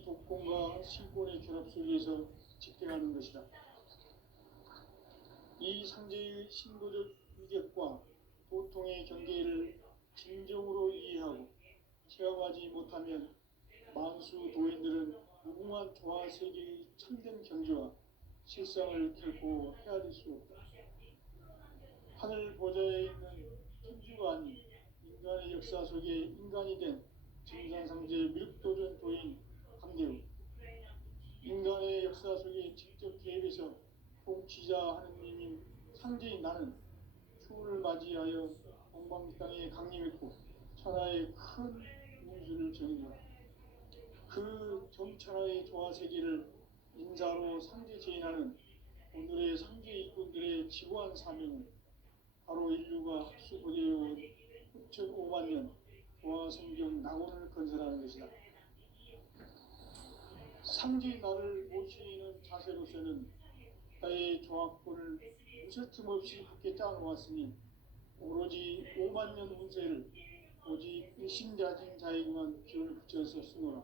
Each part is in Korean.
이 독권과 신권의 결합 속에서 집행하는 것이다. 이 상제의 신도적 위격과 도통의 경계를 진정으로 이해하고 체험하지 못하면 만수 도인들은 무궁한 조화 세계의 참된 경지와 실상을 결코 헤아릴 수 없다. 하늘 보좌에 있는 천주가 아닌 인간의 역사 속에 인간이 된 증산상제 미륵도전 도인 강대우, 인간의 역사 속에 직접 개입해서 통치자 하느님인 상제인 나는 추후를 맞이하여 on방 땅에 강림했고 천하의 큰 운수를 정해주라. 그 정천하의 조화세계를 인사로 상제 제인하는 오늘의 상제 일꾼들의 지고한 사명은 바로 인류가 수고되어온 9,500만 년 조화성경 낙원을 건설하는 것이다. 상제인 나를 모시는 자세로서는 나의 조합권을 무설틈 없이 굳게 짜놓았으니 오로지 5만 년 운세를 오직 일심자진 자에게만 기운을 붙여서 쓰노라.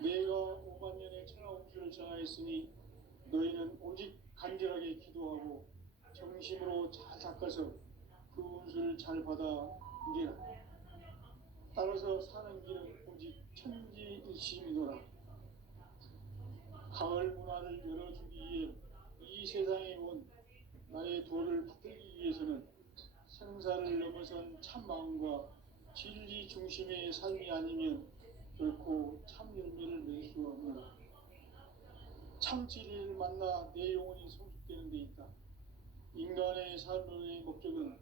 내가 5만 년의 천하 운수를 정하였으니 너희는 오직 간절하게 기도하고 정심으로 잘 닦아서 그 운수를 잘 받아 누리라. 따라서 사는 길은 오직 천지일심이노라. 가을 문화를 열어주기 위해 이 세상에 온 나의 도를 붙들기 위해서는 생사를 넘어선 참마음과 진리 중심의 삶이 아니면 결코 참 열매를 맺을 수 없노라. 참 진리를 만나 내 영혼이 성숙되는 데 있다. 인간의 삶의 목적은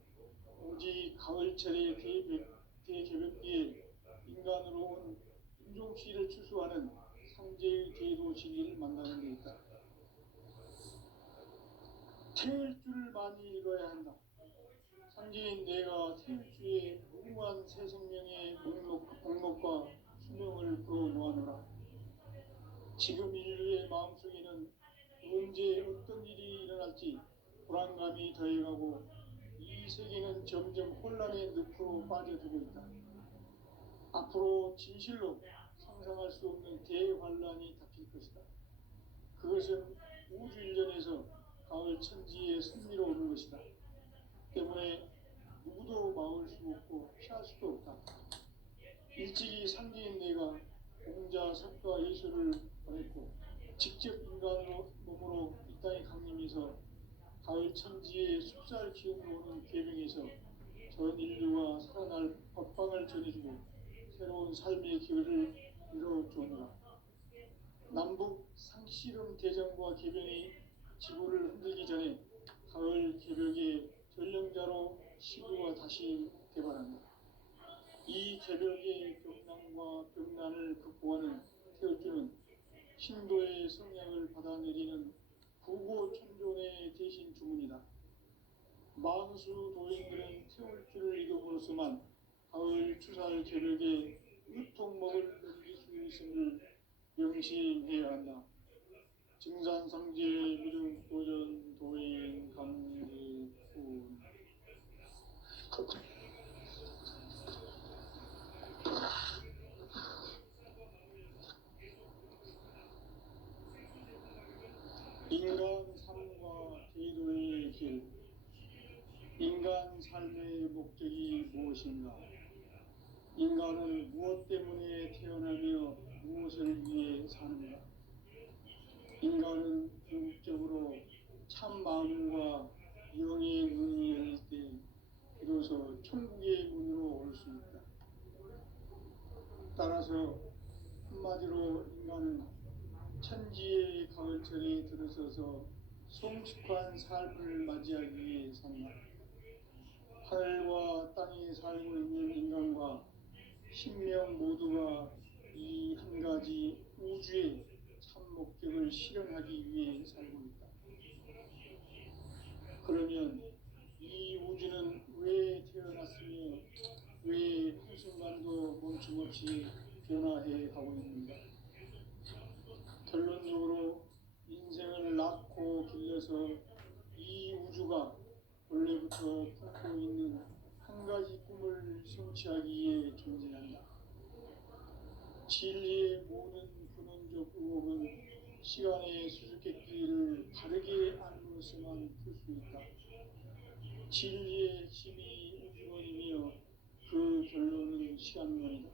오직 가을철의 대개벽기에 인간으로 온 인종시를 추수하는 상제의 제도 진리를 만나는 데 있다. 태울 줄을 많이 읽어야 한다. 상제인 내가 태울 주의 무궁한 새 생명의 목록과 수명을 풀어놓아노라. 지금 인류의 마음속에는 언제 어떤 일이 일어날지 불안감이 더해가고 이 세계는 점점 혼란의 늪으로 빠져들고 있다. 앞으로 진실로 상상할 수 없는 대환란이 닥칠 것이다. 그것은 우주일전에서 가을 천지의 승리로 오는 것이다. 때문에 누구도 막을 수 없고 피할 수도 없다. 일찍이 상제인 내가 공자, 석가, 예수를 보냈고 직접 인간으로 몸으로 이 땅에 강림해서 가을 천지의 숲살 기운으로 오는 계명에서 전 인류가 살아날 법방을 전해주고 새로운 삶의 기회를 이뤄주노라. 남북 상씨름 대전과 개변이 지구를 흔들기 전에 가을 개벽의 전령자로 시구가 다시 개발한다. 이 개벽의 벽난과 벽난을 극복하는 태어주는 신도의 성량을 받아내리는 부고천존의 대신 주문이다. 만수 도인들은 태울 줄을 읽음으로써만 가을 추살 개벽의 으통먹을 넘길 수 있음을 명시해야 한다. 증산상제 미륵도전 도인 강제훈. 인간 삶과 제도의 길. 인간 삶의 목적이 무엇인가? 인간은 무엇 때문에 태어나며 무엇을 위해 사는가? 인간은 궁극적으로 참 마음과 영의 문이 열릴 때 비로소 천국의 문으로 올 수 있다. 따라서 한마디로 인간은 천지의 가을철에 들어서서 성숙한 삶을 맞이하기 위해 산다. 하늘과 땅에 살고 있는 인간과 신명 모두가 이 한 가지 우주의 참 목적을 실현하기 위해 살고 있다. 그러면 이 우주는 왜 태어났으며 왜 한순간도 멈춤없이 변화해 가고 있는가? 결론적으로 인생을 낳고 길러서 이 우주가 원래부터 품고 있는 한 가지 꿈을 성취하기 위해 존재한다. 진리의 모든 근원적 의혹은 시간의 수수께끼를 바르게 알므로서만 풀 수 있다. 진리의 핵심이 우주론이며 그 결론은 시간론이다.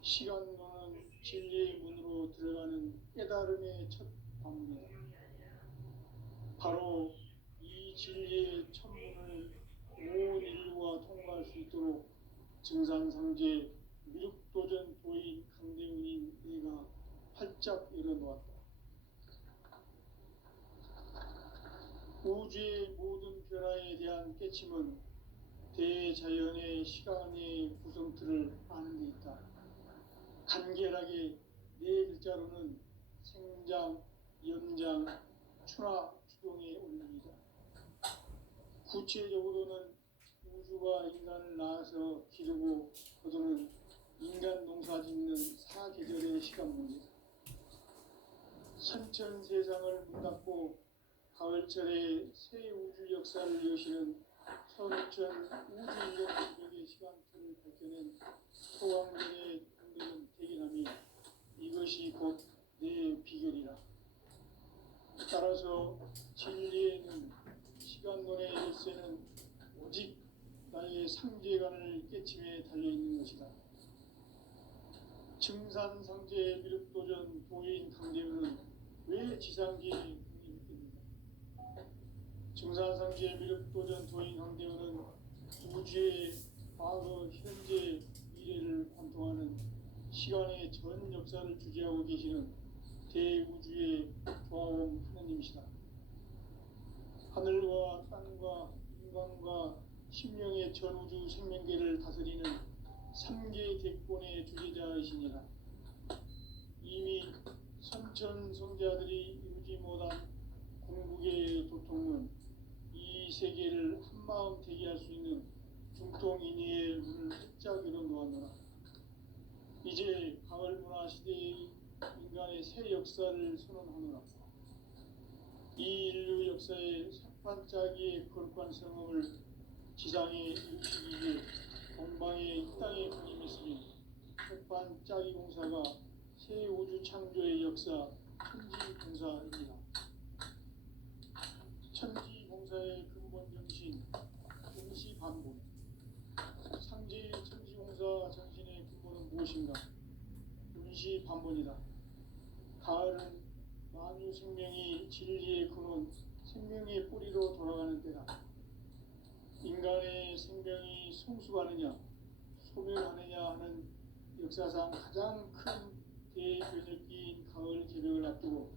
시간론은 진리의 문으로 들어가는 깨달음의 첫 방문이다. 바로 이 진리의 천문을 온 인류가 통과할 수 있도록 증산상제 미륵도전 도인 강대훈인 내가 활짝 열어놓았다. 우주의 모든 변화에 대한 깨침은 대자연의 시간의 구성틀을 아는 데 있다. 간결하게 네 글자로는 생장, 연장, 추나 추동의 원리이다. 구체적으로는 우주가 인간을 낳아서 기르고 거두는 인간 농사 짓는 사계절의 시간문이다. 선천 세상을 문 닫고 가을철에 새 우주 역사를 여시는 선천 우주 이론 기적의 시간틀을 밝혀낸 소강전의 공들은 대기함이 이것이 곧 내 비결이라. 따라서 진리에는 시간론의 열쇠는 오직 나의 상제관을 깨침에 달려있는 것이다. 증산상제 미륵도전 도인 강대훈은 왜 지상계에 국립했겠는가? 증산상제 미륵도전 도인 강대훈은 우주의 과거, 현재, 미래를 관통하는 시간의 전 역사를 주재하고 계시는 대우주의 조화원 하느님이시다. 하늘과 땅과 인간과 심령의 전우주 생명계를 다스리는 3개 객본의 주제자이시니라. 이미 선천 성자들이 이루지 못한 궁극의 도통은 이 세계를 한마음 대기할 수 있는 중통인의의 문을 활짝 열어놓았노라. 이제 가을 문화 시대의 인간의 새 역사를 선언하노라. 이 인류 역사의 석반짜기의 거룩한 성음을 지상에 이루시기 위해 동방의 이 땅에 군임했으니 석반짜기 공사가 새 우주 창조의 역사 천지공사입니다. 천지공사의 근본 정신 임시반복. 상제의 천지공사 정신의 근본은 무엇인가? 임시반복이다. 가을은 만유 생명이 진리의 근원, 생명의 뿌리로 돌아가는 때다. 인간의 생명이 성숙하느냐, 소멸하느냐 하는 역사상 가장 큰 대변혁기인 가을 개벽을 앞두고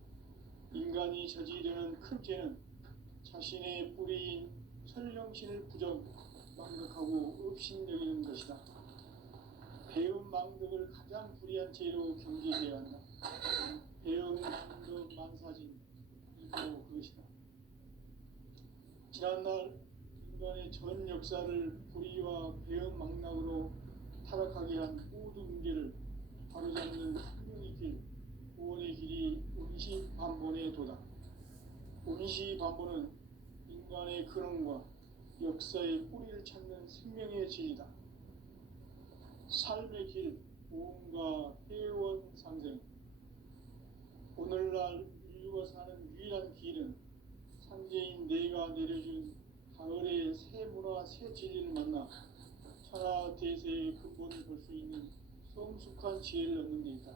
인간이 저지르는 큰 죄는 자신의 뿌리인 설령신을 망각하고 업신여기는 것이다. 배음 망덕을 가장 불의한 죄로 경계해야 한다. 배음 망덕 만사진 이거 그것이다. 지난날 인간의 전 역사를 불의와 배음 망락으로 타락하게 한 모든 문제를 바로잡는 생명의 길, 구원의 길이 운시반본의 도다. 운시반본은 인간의 근원과 역사의 뿌리를 찾는 생명의 진리다. 삶의 길, 보험과 회원 상생. 오늘날 인류가 사는 유일한 길은 상제인 내가 내려준 가을의 새 문화, 새 진리를 만나 천하 대세의 근본을 볼 수 있는 성숙한 지혜를 얻는 데 있다.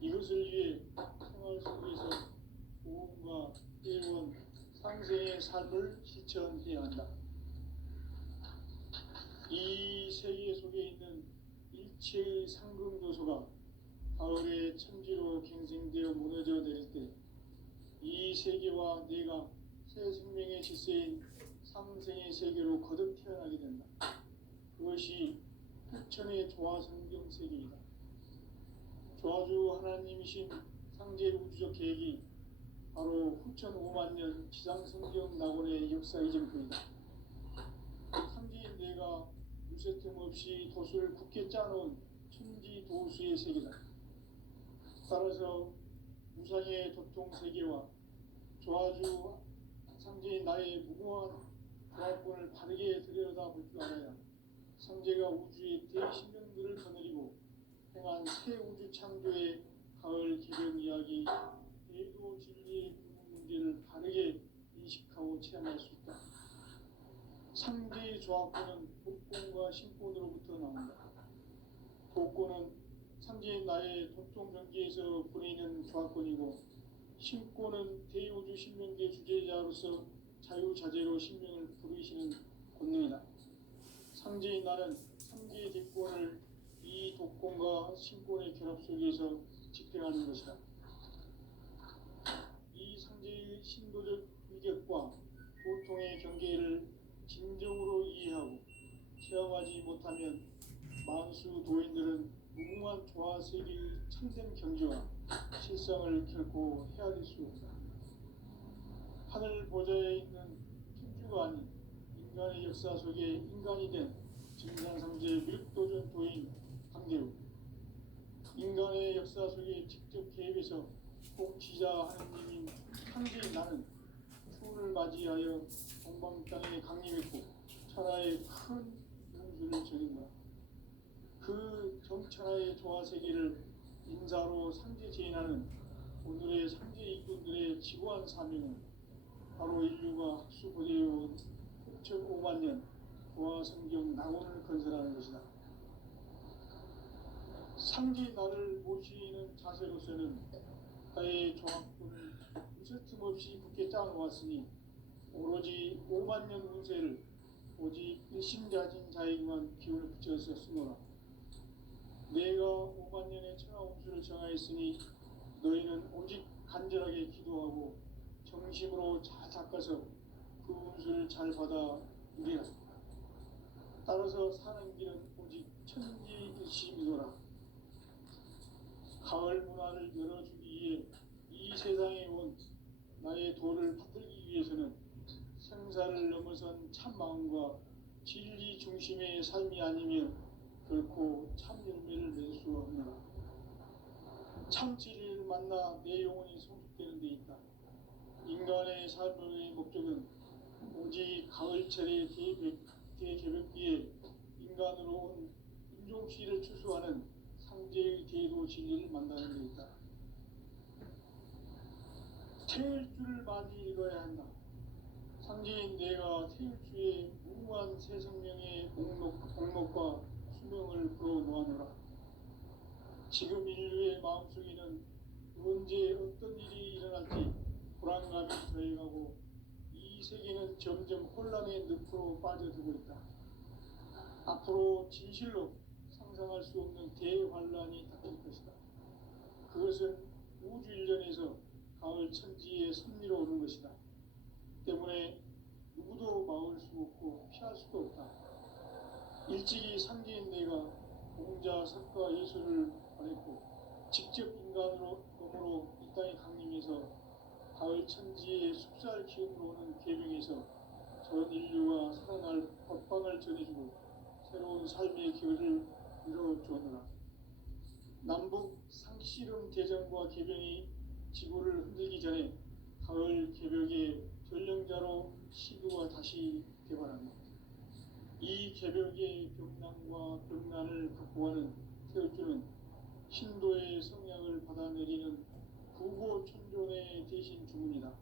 이것을 위해 생활 속에서 보험과 회원, 상생의 삶을 실천해야 한다. 이 세계 속에 있는 일체의 상금 요소가 가을의 천지로 갱생되어 무너져 내릴 때 이 세계와 내가 새 생명의 질서인 상생의 세계로 거듭 태어나게 된다. 그것이 후천의 조화성경 세계이다. 조화주 하나님이신 상제 우주적 계획이 바로 후천 5만 년 지상성경 낙원의 역사 이전표이다. 상제인 내가 무쇠 틈 없이 도수를 굳게 짜놓은 천지 도수의 세계다. 따라서 무상의 도통 세계와 조화주 상제인 나의 무궁한 조화권을 바르게 들여다볼 줄 알아야 상제가 우주의 대신령들을 거느리고 창조의 가을 개벽 이야기, 대도 진리의 문제를 바르게 인식하고 체험할 수 있다. 상대의 조합권은 독권과 신권으로부터 나온다. 독권은 상대의 나의 독종 경계에서 부리는 조합권이고, 신권은 대우주 신명계 주제자로서 자유자재로 신명을 부르시는 권능이다. 상제인 나는 상제의 대권을 이 독권과 신권의 결합 속에서 집행하는 것이다. 이 상제의 신도적 위격과 보통의 경계를 진정으로 이해하고 체험하지 못하면 만수 도인들은 무궁한 조화세계의 참된 경지와 실상을 결코 헤아릴 수 없다. 하늘 보좌에 있는 천주가 아닌 인간의 역사 속에 인간이 된 증산상제 밀도전 도인 강대우, 인간의 역사 속에 직접 개입해서 공치자 하느님인 상제인 나는 추운을 맞이하여 동방 땅에 강림했고 천하의 큰 운수를 적인다. 그 정천하의 조화세계를 인사로 상제 제인하는 오늘의 상제 일꾼들의 지고한 사명은 바로 인류가 학수고대해온 6,500만 년 조화성경 낙원을 건설하는 것이다. 상제 나를 모시는 자세로서는 나의 조합권을 무쇠틈 없이 굳게 짜놓았으니 오로지 5만 년 운세를 오직 일심가진 자에게만 기운을 붙여서 쓰노라. 내가 5만 년의 천하 운수를 정하였으니 너희는 오직 간절하게 기도하고 정심으로 잘 닦아서 그 운수를 잘 받아 누리라. 따라서 사는 길은 오직 천지일심이노라. 가을 문화를 열어주기 위해 이 세상에 온 나의 도를 받들기 위해서는 생사를 넘어선 참 마음과 진리 중심의 삶이 아니면 결코 참 열매를 맺을 수 없노라. 참 진리를 만나 내 영혼이 성숙되는 데 있다. 인간의 삶의 목적은 오직 가을철의 대개벽기에 인간으로 온 인종시를 추수하는 상제의 대도 진리를 만나는 데 있다. 태일주를 많이 읽어야 한다. 상제인 내가 태일주의 무궁한 새 생명의 목록과 수명을 불어놓아노라. 지금 인류의 마음속에는 언제 어떤 일이 일어날지 불안감이 더해가고 이 세계는 점점 혼란의 늪으로 빠져들고 있다. 앞으로 진실로 상상할 수 없는 대환란이 닥칠 것이다. 그것은 우주 일련에서 가을 천지의 섭리로 오는 것이다. 때문에 누구도 막을 수 없고 피할 수도 없다. 일찍이 상제인 내가 공자, 석가, 예수를 보냈고 직접 인간으로 몸으로 이 땅에 강림해서 가을 천지의 숲살 기운으로 오는 계명에서 전 인류가 살아날 법방을 전해주고 새로운 삶의 길을 이뤄주었노라. 남북 상씨름 대전과 개병이 지구를 흔들기 전에 가을 개벽의 전령자로 시교가 다시 개발한다. 이 개벽의 병난과 병난을 극복하는 태울주는 신도의 성향을 받아내리는 구고천존의 대신 주문이다.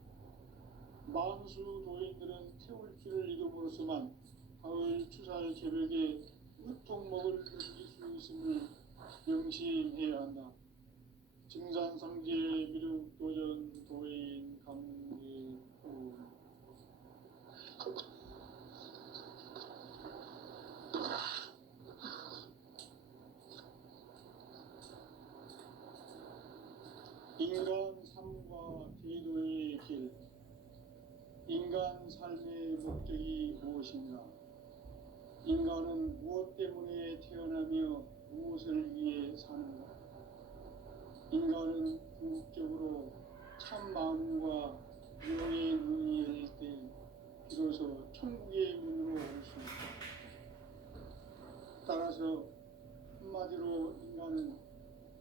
만수 도인들은 태울주를 이름으로서만 가을 추살 개벽의 으통목을 넘길 수 있음을 명심해야 한다. 증산상제 미륵도전 도인 강제도 인간 삶과 제도의 길. 인간 삶의 목적이 무엇인가? 인간은 무엇 때문에 태어나며 무엇을 위해 사는가? 인간은 궁극적으로 참 마음과 영의 문이 열릴 때 비로소 천국의 문으로 올 수 있다. 따라서 한마디로 인간은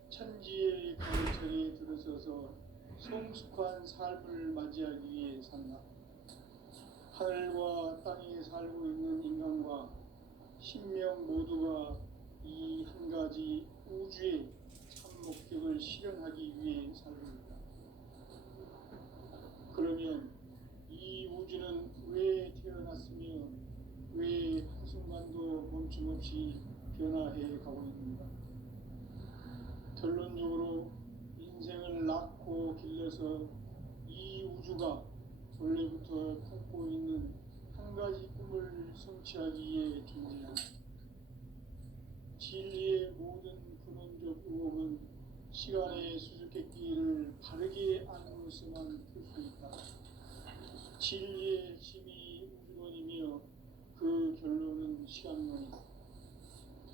천지의 가을철에 들어서서 성숙한 삶을 맞이하기 위해 산다. 하늘과 땅에 살고 있는 인간과 신명 모두가 이 한 가지 우주의 참 목적 하고 있습니다. 결론적으로 인생을 낳고 길러서 이 우주가 원래부터 품고 있는 한 가지 꿈을 성취하기 위해 존재한다. 진리의 모든 근원적 의혹은 시간의 수수께끼를 바르게 알고서만 풀 수 있다. 진리의 힘이 우주론이며 그 결론은 시간론이다.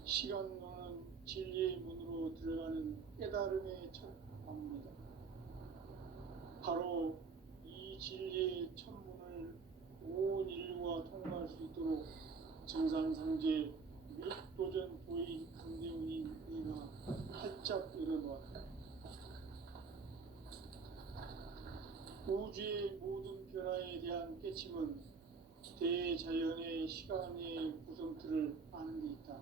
시간론은 진리의 문으로 들어가는 깨달음의 첫 방문이다. 바로 이 진리의 첫 문을 온 인류가 통과할 수 있도록 정상상제 미륵도전 도인 강대훈인 네가 활짝 열어놓았다. 우주의 모든 변화에 대한 깨침은 대자연의 시간의 구성틀을 아는 데 있다.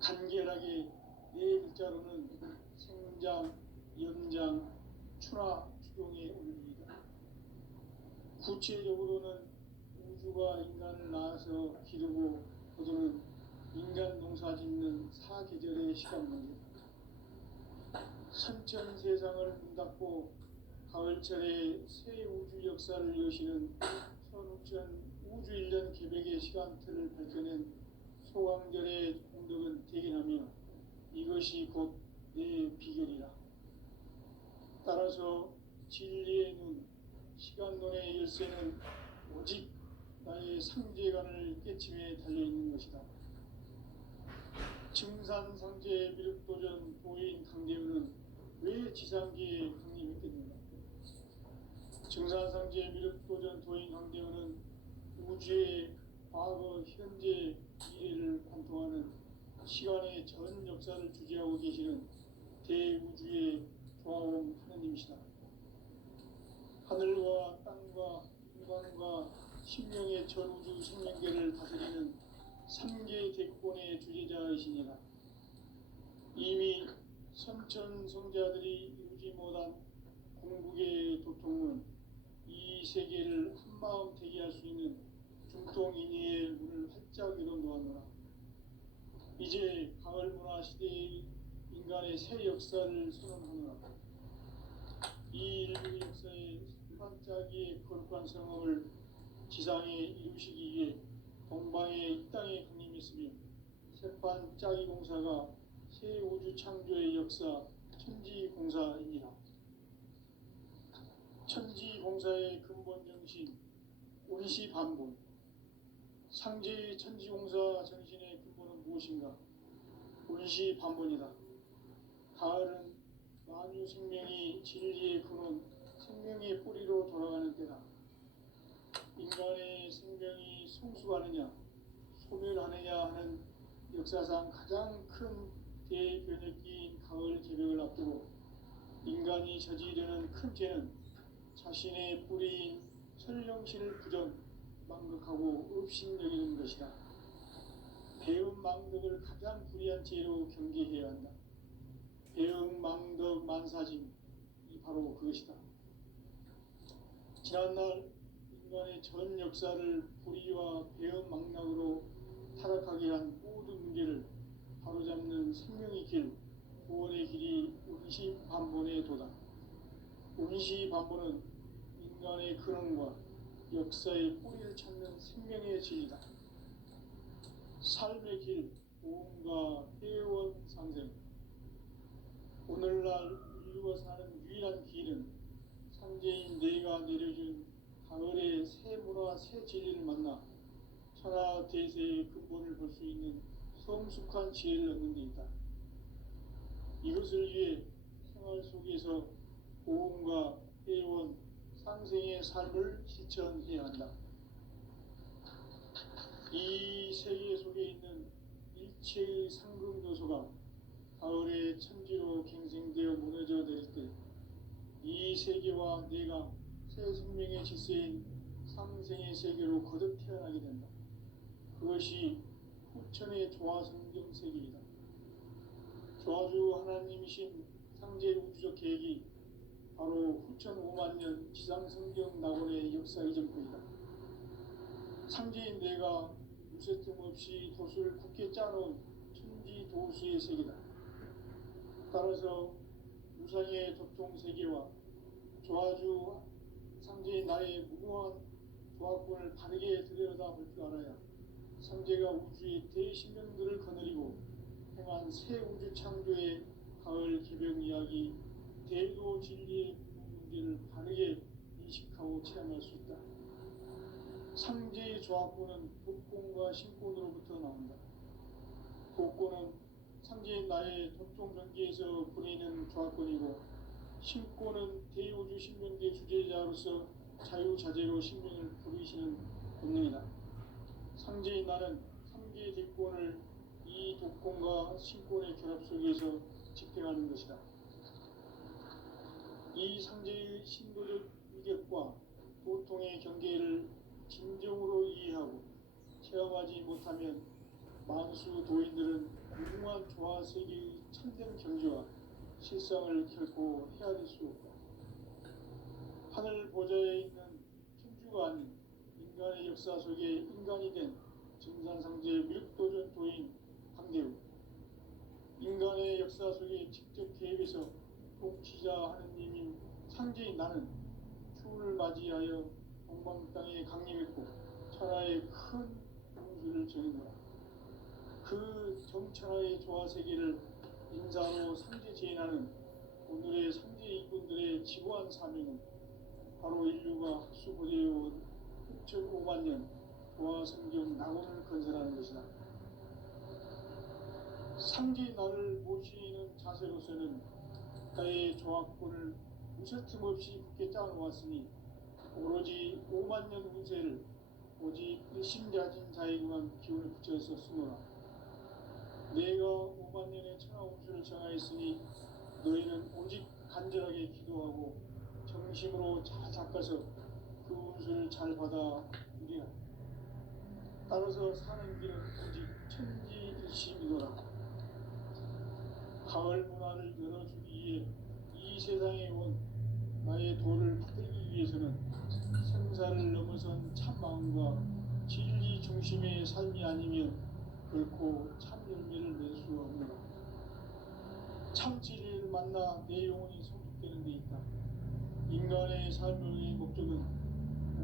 간결하게 네 글자로는 생장, 연장, 추나 추동의 원리이다. 구체적으로는 우주가 인간을 낳아서 기르고 거두는 인간 농사 짓는 사계절의 시간 문제다. 선천 세상을 문 닫고 가을철에 새 우주 역사를 여시는 선우천 우주 1년 계백의 시간틀을 밝혀낸 소강절의 공덕은 대견하며 이것이 곧 내 비결이라. 따라서 진리의 눈, 시간론의 열쇠는 오직 나의 상제관을 깨침에 달려있는 것이다. 증산상제 미륵도전 도인 강대훈은 왜 지상계에 강림했겠는가? 증산상제 미륵도전 도인 강대훈은 우주의 과거, 현재, 미래를 관통하는 시간의 전 역사를 주재하고 계시는 대우주의 조화원 하느님이시다. 하늘과 땅과 인간과 신명의 전우주 생명계를 다스리는 3개 대권의 주제자이시니라. 이미 선천성자들이 이루지 못한 공국의 도통은 이 세계를 한마음 되게 할 수 있는 중통인의의 문을 활짝 열어놓았노라. 이제 가을문화 시대의 인간의 새 역사를 선언하노라. 이 인류 역사의 반짝이의 거룩한 성업을 지상에 이루시기 위해 동방의 이 땅에 강림했으며 새반짝이 공사가 새 우주 창조의 역사 천지공사이니라. 천지공사의 근본 정신 운시반본. 상제의 천지공사 정신의 근본은 무엇인가? 운시반본이다. 가을은 만유 생명이 진리의 근원, 생명의 뿌리로 돌아가는 때다. 인간의 생명이 성숙하느냐, 소멸하느냐 하는 역사상 가장 큰 대변혁기인 가을 개벽을 앞두고 인간이 저지르는 큰 죄는 자신의 뿌리인 설령신을 부정, 망극하고 업신여기는 것이다. 배음 망덕을 가장 불의한 죄로 경계해야 한다. 배음 망덕 만사짐이 바로 그것이다. 지난날 인간의 전 역사를 불의와 배음 망락으로 타락하게 한 모든 문제를 바로잡는 생명의 길, 구원의 길이 운시반본의 도다. 운시반본은 인간의 근원과 역사의 뿌리를 찾는 생명의 진리다. 삶의 길, 보험과 회원 상생. 오늘날 인류가 사는 유일한 길은 상제인 내가 내려준 가을의 새 문화, 새 진리를 만나 천하 대세의 근본을 볼 수 있는 성숙한 지혜를 얻는 데 있다. 이것을 위해 생활 속에서 보험과 회원, 상생의 삶을 실천해야 한다. 이 세계 속에 있는 일체의 상금도소가 가을의 천지로 갱생되어 무너져 내릴 때 이 세계와 내가 새 생명의 질서인 상생의 세계로 거듭 태어나게 된다. 그것이 후천의 조화성경 세계이다. 조화주 하나님이신 상제 우주적 계획이 바로 후천 5만 년 지상성경 낙원의 역사 이전부이다. 상제인 내가 무쇠 틈 없이 도수를 굳게 짜놓은 천지 도수의 세계다. 따라서 우상의 도통 세계와 조화주 상제의 나의 무궁한 조합권을 바르게 들여다볼 줄 알아야 상제가 우주의 대신명들을 거느리고 행한 새 우주 창조의 가을 개벽 이야기, 대도 진리의 문제를 바르게 인식하고 체험할 수 있다. 상제의 조합권은 복권과 신권으로부터 나온다. 복권은 상제의 나의 도통 전기에서 보내는 조합권이고, 신권은 대우주 신명계 주제자로서 자유자재로 신명을 부르시는 본능이다. 상제의 나는 3개의 대권을 이 독권과 신권의 결합 속에서 집행하는 것이다. 이 상제의 신도적 위격과 도통의 경계를 진정으로 이해하고 체험하지 못하면 만수 도인들은 무궁한 조화 세계의 참된 경지와 실상을 결코 헤아릴 수 없다. 하늘 보좌에 있는 천주가 아닌 인간의 역사 속에 인간이 된 증산상제 밀도전 도인 강대우, 인간의 역사 속에 직접 개입해서 통치자 하느님인 상제인 나는 추운을 맞이하여 동방 땅에 강림했고 천하의 큰 홍수를 정했노라. 그 정천하의 조화 세계를 인사로 상제 제인하는 오늘의 상제 인군들의 지고한 사명은 바로 인류가 학수고대해온 6,500만 년 조화 성경 낙원을 건설하는 것이다. 상제의 나를 모시는 자세로서는 나의 조합권을 무설틈 없이 굳게 짜놓았으니 오로지 5만 년 운세를 오직 일심자진 자에게만 기운을 붙여서 쓰노라. 내가 5만 년의 천하 운수를 정하였으니 너희는 오직 간절하게 기도하고 정심으로 잘 닦아서 그 운수를 잘 받아 누리라. 따라서 사는 길은 오직 천지일심이노라. 가을 문화를 열어주기 위해 이 세상에 온 나의 도를 받들기 위해서는 생사를 넘어선 참 마음과 진리 중심의 삶이 아니면 결코 참 열매를 낼 수 없노라. 참 진리를 만나 내 영혼이 성숙되는 데 있다. 인간의 삶의 목적은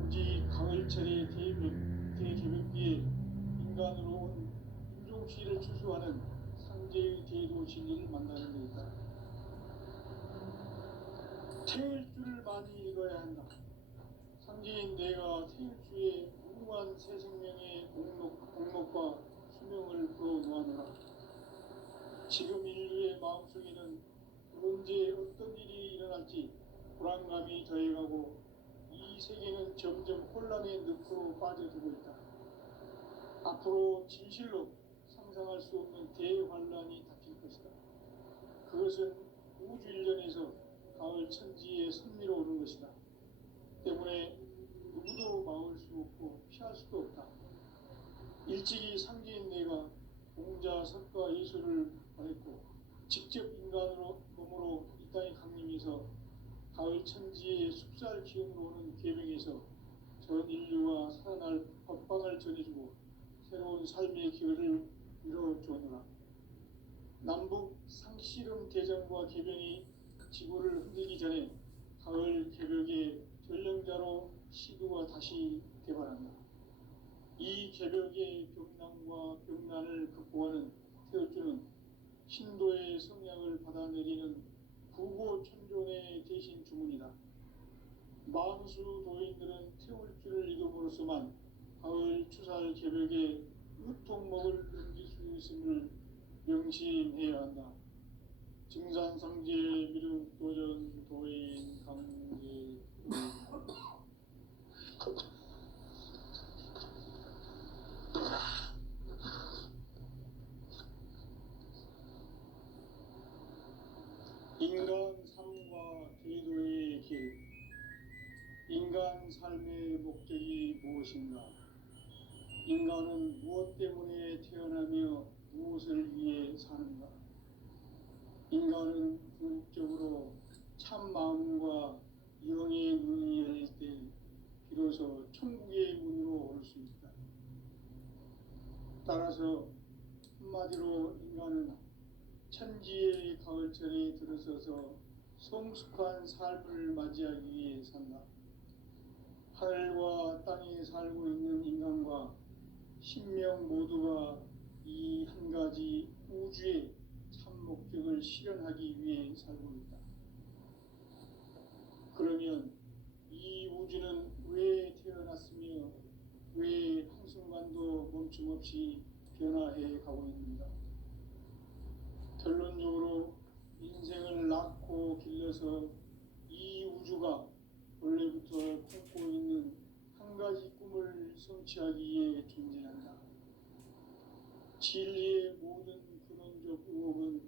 오직 가을철의 대개벽기에 인간으로 온 인종시를 추수하는 상제의 대도 진리를 만나는 데 있다. 태일주를 많이 읽어야 한다. 상제인 내가 태일주의 무궁한 새 생명의 목록과 수명을 풀어놓아노라. 지금 인류의 마음속에는 언제 어떤 일이 일어날지 불안감이 더해가고 이 세계는 점점 혼란의 늪으로 빠져들고 있다. 앞으로 진실로 상상할 수 없는 대환란이 닥칠 것이다. 그것은 우주 일련에서 가을 천지의 선미로 오는 것이다. 때문에 누구도 막을 수 없고 피할 수도 없다. 일찍이 상제인 내가 공자, 석가, 예수를 보냈고 직접 인간으로 몸으로 이 땅에 강림해서 가을 천지의 숲살 기운으로 오는 계명에서 전 인류가 살아날 법방을 전해주고 새로운 삶의 기회를 이뤄주느라. 남북 상씨름 대전과 개변이 지구를 흔들기 전에 가을 개벽의 전령자로 시도가 다시 개발한다. 이 개벽의 병난과 병난을 극복하는 태어주는 신도의 성향을 받아내리는 구고천존의 대신 주문이다. 만수 도인들은 태울주를 읽음으로써만 가을 추살 개벽의 유통목을 넘길 수 있음을 명심해야 한다. 증산상제 미륵도전 도인 강제 인간 삶과 제도의 길. 인간 삶의 목적이 무엇인가? 인간은 무엇 때문에 태어나며 무엇을 위해 사는가? 인간은 궁극적으로 참 마음과 영의 눈이 열릴 때 비로소 천국의 문으로 올 수 있다. 따라서 한마디로 인간은 천지의 가을철에 들어서서 성숙한 삶을 맞이하기 위해 산다. 하늘과 땅에 살고 있는 인간과 신명 모두가 이 한 가지 우주의 참 목적을 실현하기 위해 살고 있다. 그러면 이 우주는 왜 태어났으며 왜 한순간도 멈춤 없이 변화해 가고 있는가? 결론적으로 인생을 낳고 길러서 이 우주가 원래부터 품고 있는 한 가지 꿈을 성취하기 위해 존재한다. 진리의 모든 근원적 의혹은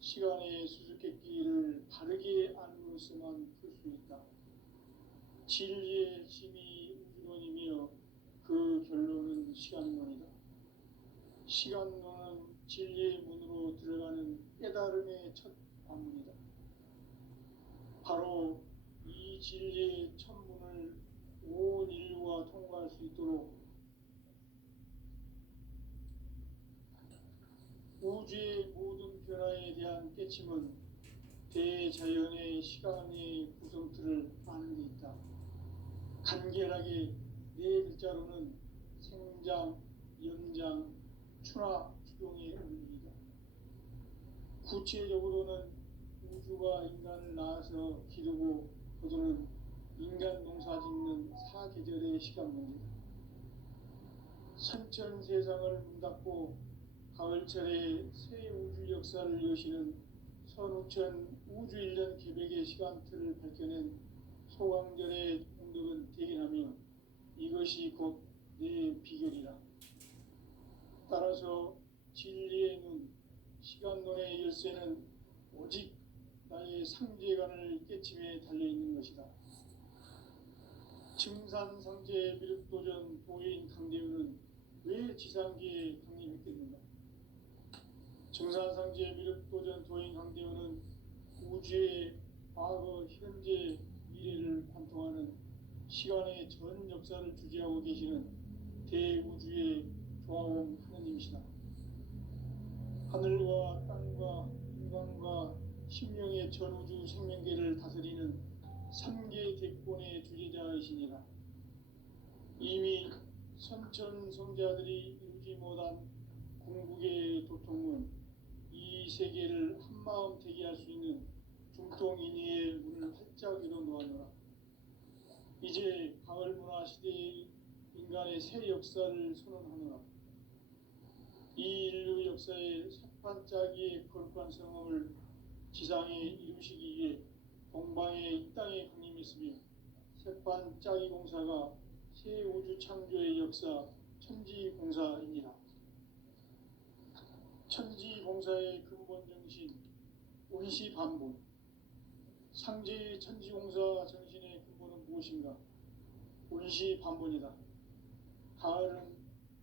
시간의 수수께끼를 바르게 알므로서만 풀 수 있다. 진리의 힘이 우주론이며 그 결론은 시간론이다. 시간론은 진리의 문으로 들어가는 깨달음의 첫 관문이다. 바로 이 진리의 첫 문을 온 인류가 통과할 수 있도록 우주의 모든 변화에 대한 깨침은 대자연의 시간의 구성틀을 아는 데 있다. 간결하게 네 글자로는 생장, 연장, 추나 추동의 의미이다. 구체적으로는 우주가 인간을 낳아서 기르고 거두는 인간 농사 짓는 사계절의 시간 문제다. 선천 세상을 문닫고 가을철에 새 우주 역사를 여시는 선우천 우주 1년 계백의 시간틀을 밝혀낸 소강절의 공덕은 대견하며 이것이 곧 내 비결이라. 따라서 진리의 눈, 시간론의 열쇠는 오직 나의 상제관을 깨침에 달려있는 것이다. 증산상제 미륵도전 도인 강대우는 왜 지상계에 강림했겠는가? 증산상제 미륵도전 도인 강대우는 우주의 과거, 현재, 미래를 관통하는 시간의 전 역사를 주재하고 계시는 대우주의 조화원 하느님이시다. 하늘과 땅과 인간과 신명의 전우주 생명계를 다스리는 3계 대권의 주재자이시니라. 이미 선천성자들이 이루지 못한 궁극의 도통은 이 세계를 한마음 되게 할 수 있는 중통인의의 문을 활짝 열어 놓았노라. 이제 가을 문화 시대의 인간의 새 역사를 선언하노라. 이 인류 역사의 새반짝이의 거룩한 성험을 지상에 이루시기 위해 동방의 이 땅에 강림했으며 새반짝이 공사가 새 우주 창조의 역사 천지공사이니라. 천지공사의 근본 정신 운시반본. 상제의 천지공사 정신의 근본은 무엇인가? 운시반본이다. 가을은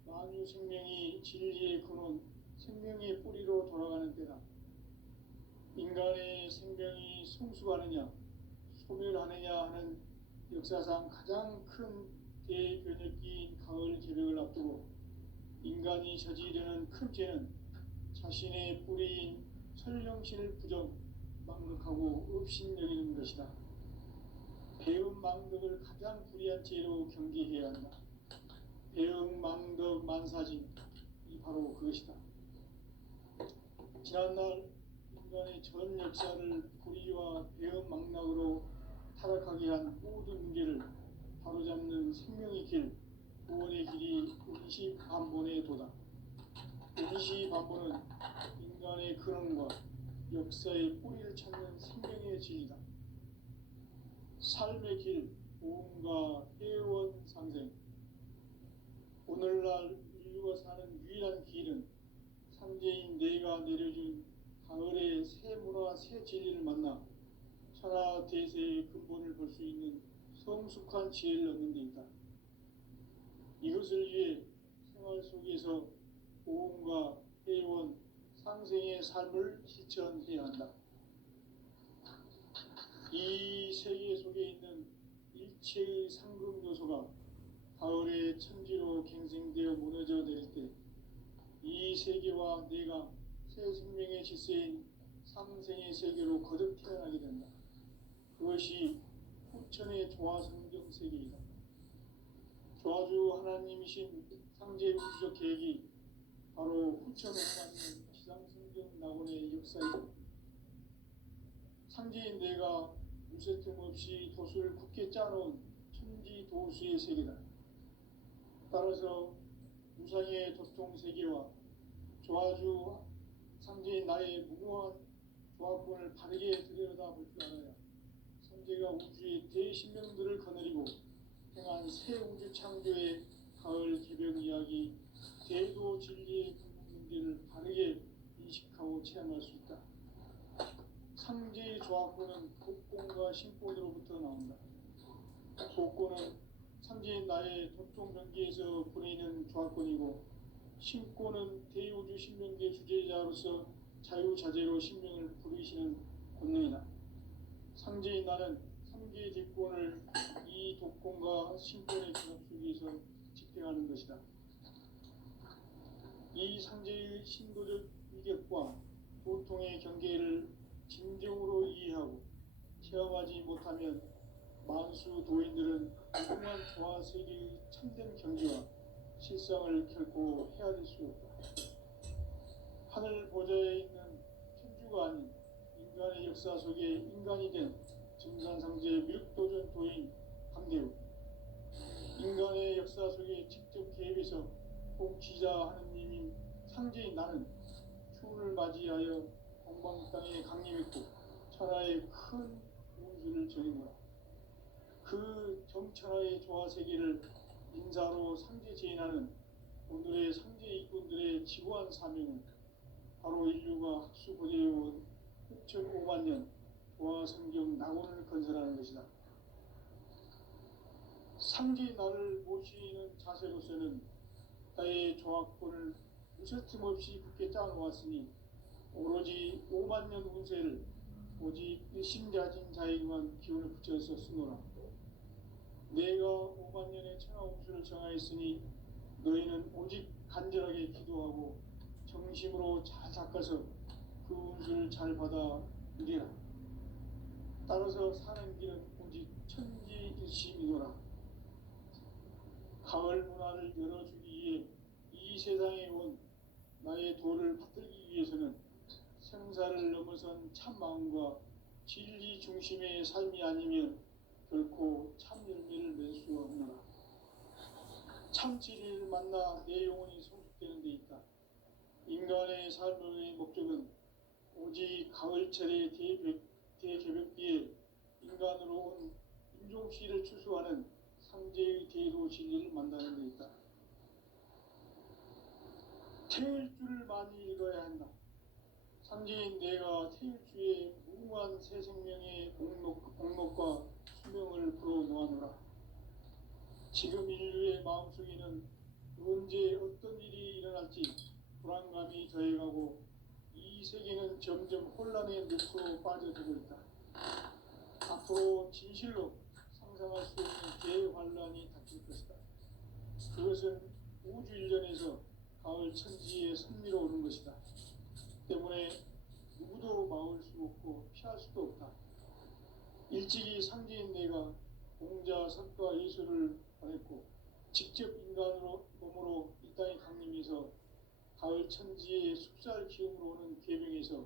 만유 생명이 진리의 근원, 생명의 뿌리로 돌아가는 때다. 인간의 생명이 성숙하느냐, 소멸하느냐 하는 역사상 가장 큰 대변혁기인 가을 계백을 앞두고 인간이 저지르는 큰 죄는 자신의 뿌리인 설령신을 부정, 망극하고 업신여기는 것이다. 배음 망덕을 가장 불의한 죄로 경계해야 한다. 배음 망덕 만사진, 이 바로 그것이다. 지난날 인간의 전 역사를 불의와 배음 망락으로 타락하게 한 모든 문제를 바로잡는 생명의 길, 구원의 길이 운시반본의 도다. 운시반본은 인간의 근원과 역사의 뿌리를 찾는 생명의 진리다. 삶의 길, 보험과 회원 상생. 오늘날 인류가 사는 유일한 길은 상제인 내가 내려준 가을의 새 문화, 새 진리를 만나 천하 대세의 근본을 볼 수 있는 성숙한 지혜를 얻는 데 있다. 이것을 위해 생활 속에서 보험과 회원, 상생의 삶을 실천해야 한다. 이 세계 속에 있는 일체의 상급 요소가 가을의 천지로 갱생되어 무너져 내릴 때 이 세계와 내가 새 생명의 질서인 상생의 세계로 거듭 태어나게 된다. 그것이 후천의 조화성경 세계이다. 조화주 하나님이신 상제 우주적 계획이 바로 후천 5만년 지상성경 낙원의 역사이다. 상제인 내가 무쇠 틈 없이 도수를 굳게 짜놓은 천지 도수의 세계다. 따라서 무상의 도통 세계와 조화주 상제인 나의 무모한 조합권을 바르게 들여다볼 줄 알아야 상제가 우주의 대신명들을 거느리고 행한 새 우주 창조의 가을 개벽 이야기, 대도 진리의 근본문제를 바르게 인식하고 체험할 수 있다. 상제의 조합권은 복권과 신권으로부터 나온다. 복권은 상제인 나의 도통 경계에서 보내는 조합권이고, 신권은 대우주 신명계 주제자로서 자유자재로 신명을 부르시는 권능이다. 상제인 나는 3개의 대권을 이 독권과 신권의 결합 속에서 집행하는 것이다. 이 상제의 신도적 위력과 도통의 경계를 진정으로 이해하고 체험하지 못하면 만수 도인들은 무궁한 조화 세계의 참된 경지와 실상을 결코 헤아릴 수 없다. 하늘 보좌에 있는 천주가 아닌 인간의 역사 속에 인간이 된 증산상제 미륵도전 도인 강대우, 인간의 역사 속에 직접 개입해서 통치자 하느님인 상제인 나는 추운을 맞이하여 동방 땅에 강림했고 천하의 큰 운수를 전해노라. 그 정천하의 조화 세계를 인사로 상제 제인하는 오늘의 상제 일꾼들의 지구한 사명은 바로 인류가 학수고대해온 6,500만 년 조화 성경 낙원을 건설하는 것이다. 상제의 나를 모시는 자세로서는 나의 조합권을 무쇠틈 없이 굳게 짜놓았으니 오로지 5만 년 운세를 오직 일심자진 자에게만 기운을 붙여서 쓰노라. 내가 5만 년의 천하 운수를 정하였으니 너희는 오직 간절하게 기도하고 정심으로 잘 닦아서 그 운수를 잘 받아 누리라. 따라서 사는 길은 오직 천지일심이노라. 가을 문화를 열어주기 위해 이 세상에 온 나의 도를 받들기 위해서는 생사를 넘어선 참 마음과 진리 중심의 삶이 아니면 결코 참 열매를 맺을 수 없노라. 참 진리를 만나 내 영혼이 성숙되는 데 있다. 인간의 삶의 목적은 오직 가을철의 대개벽기에 인간으로 온 인종시를 추수하는 상제의 대도 진리를 만나는 데 있다. 태일주를 많이 읽어야 한다. 상제인 내가 태일주의 무궁한 새 생명의 목록과 수명을 불어놓아노라. 지금 인류의 마음속에는 언제 어떤 일이 일어날지 불안감이 더해가고 이 세계는 점점 혼란의 늪으로 빠져들고 있다. 앞으로 진실로 상상할 수 없는 대환란이 닥칠 것이다. 그것은 우주 일련에서 가을 천지에 선미로 오는 것이다. 때문에 누구도 막을 수 없고 피할 수도 없다. 일찍이 상제인 내가 공자, 석가, 예수를 보냈고 직접 인간으로 몸으로 이 땅에 강림해서 가을 천지의 숲살 기움으로 오는 계명에서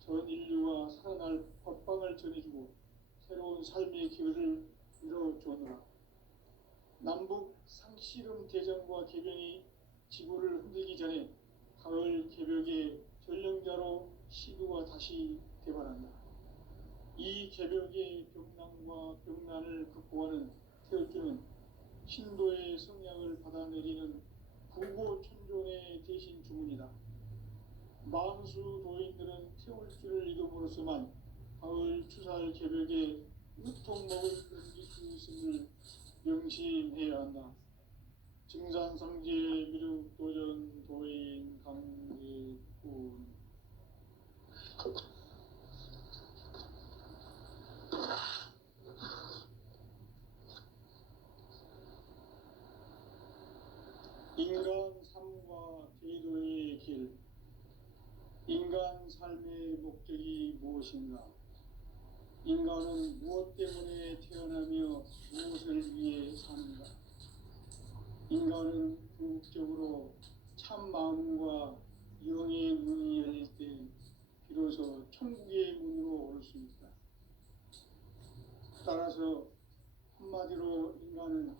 전 인류가 살아날 법방을 전해주고 새로운 삶의 기회를 이뤄주었노라. 남북 상씨름 대전과 개병이 지구를 흔들기 전에 가을 개벽의 전령자로 시구가 다시 개발한다. 이 개벽의 병난과 병난을 극복하는 태울주는 신도의 성약을 받아내리는 부고천존의 대신 주문이다. 만수 도인들은 태울주를 이름으로서만 가을 추살 개벽에 유통먹을 넘길 수 있음을 명심해야 한다. 증산상제 미륵도전 도인 강대군. 인간 삶과 제도의 목적이 무엇인가? 인간은 무엇 때문에 태어나며 무엇을 위해 사는가? 인간은 궁극적으로 참 마음과 영의 문이 열릴 때 비로소 천국의 문으로 올 수 있다. 따라서 한마디로 인간은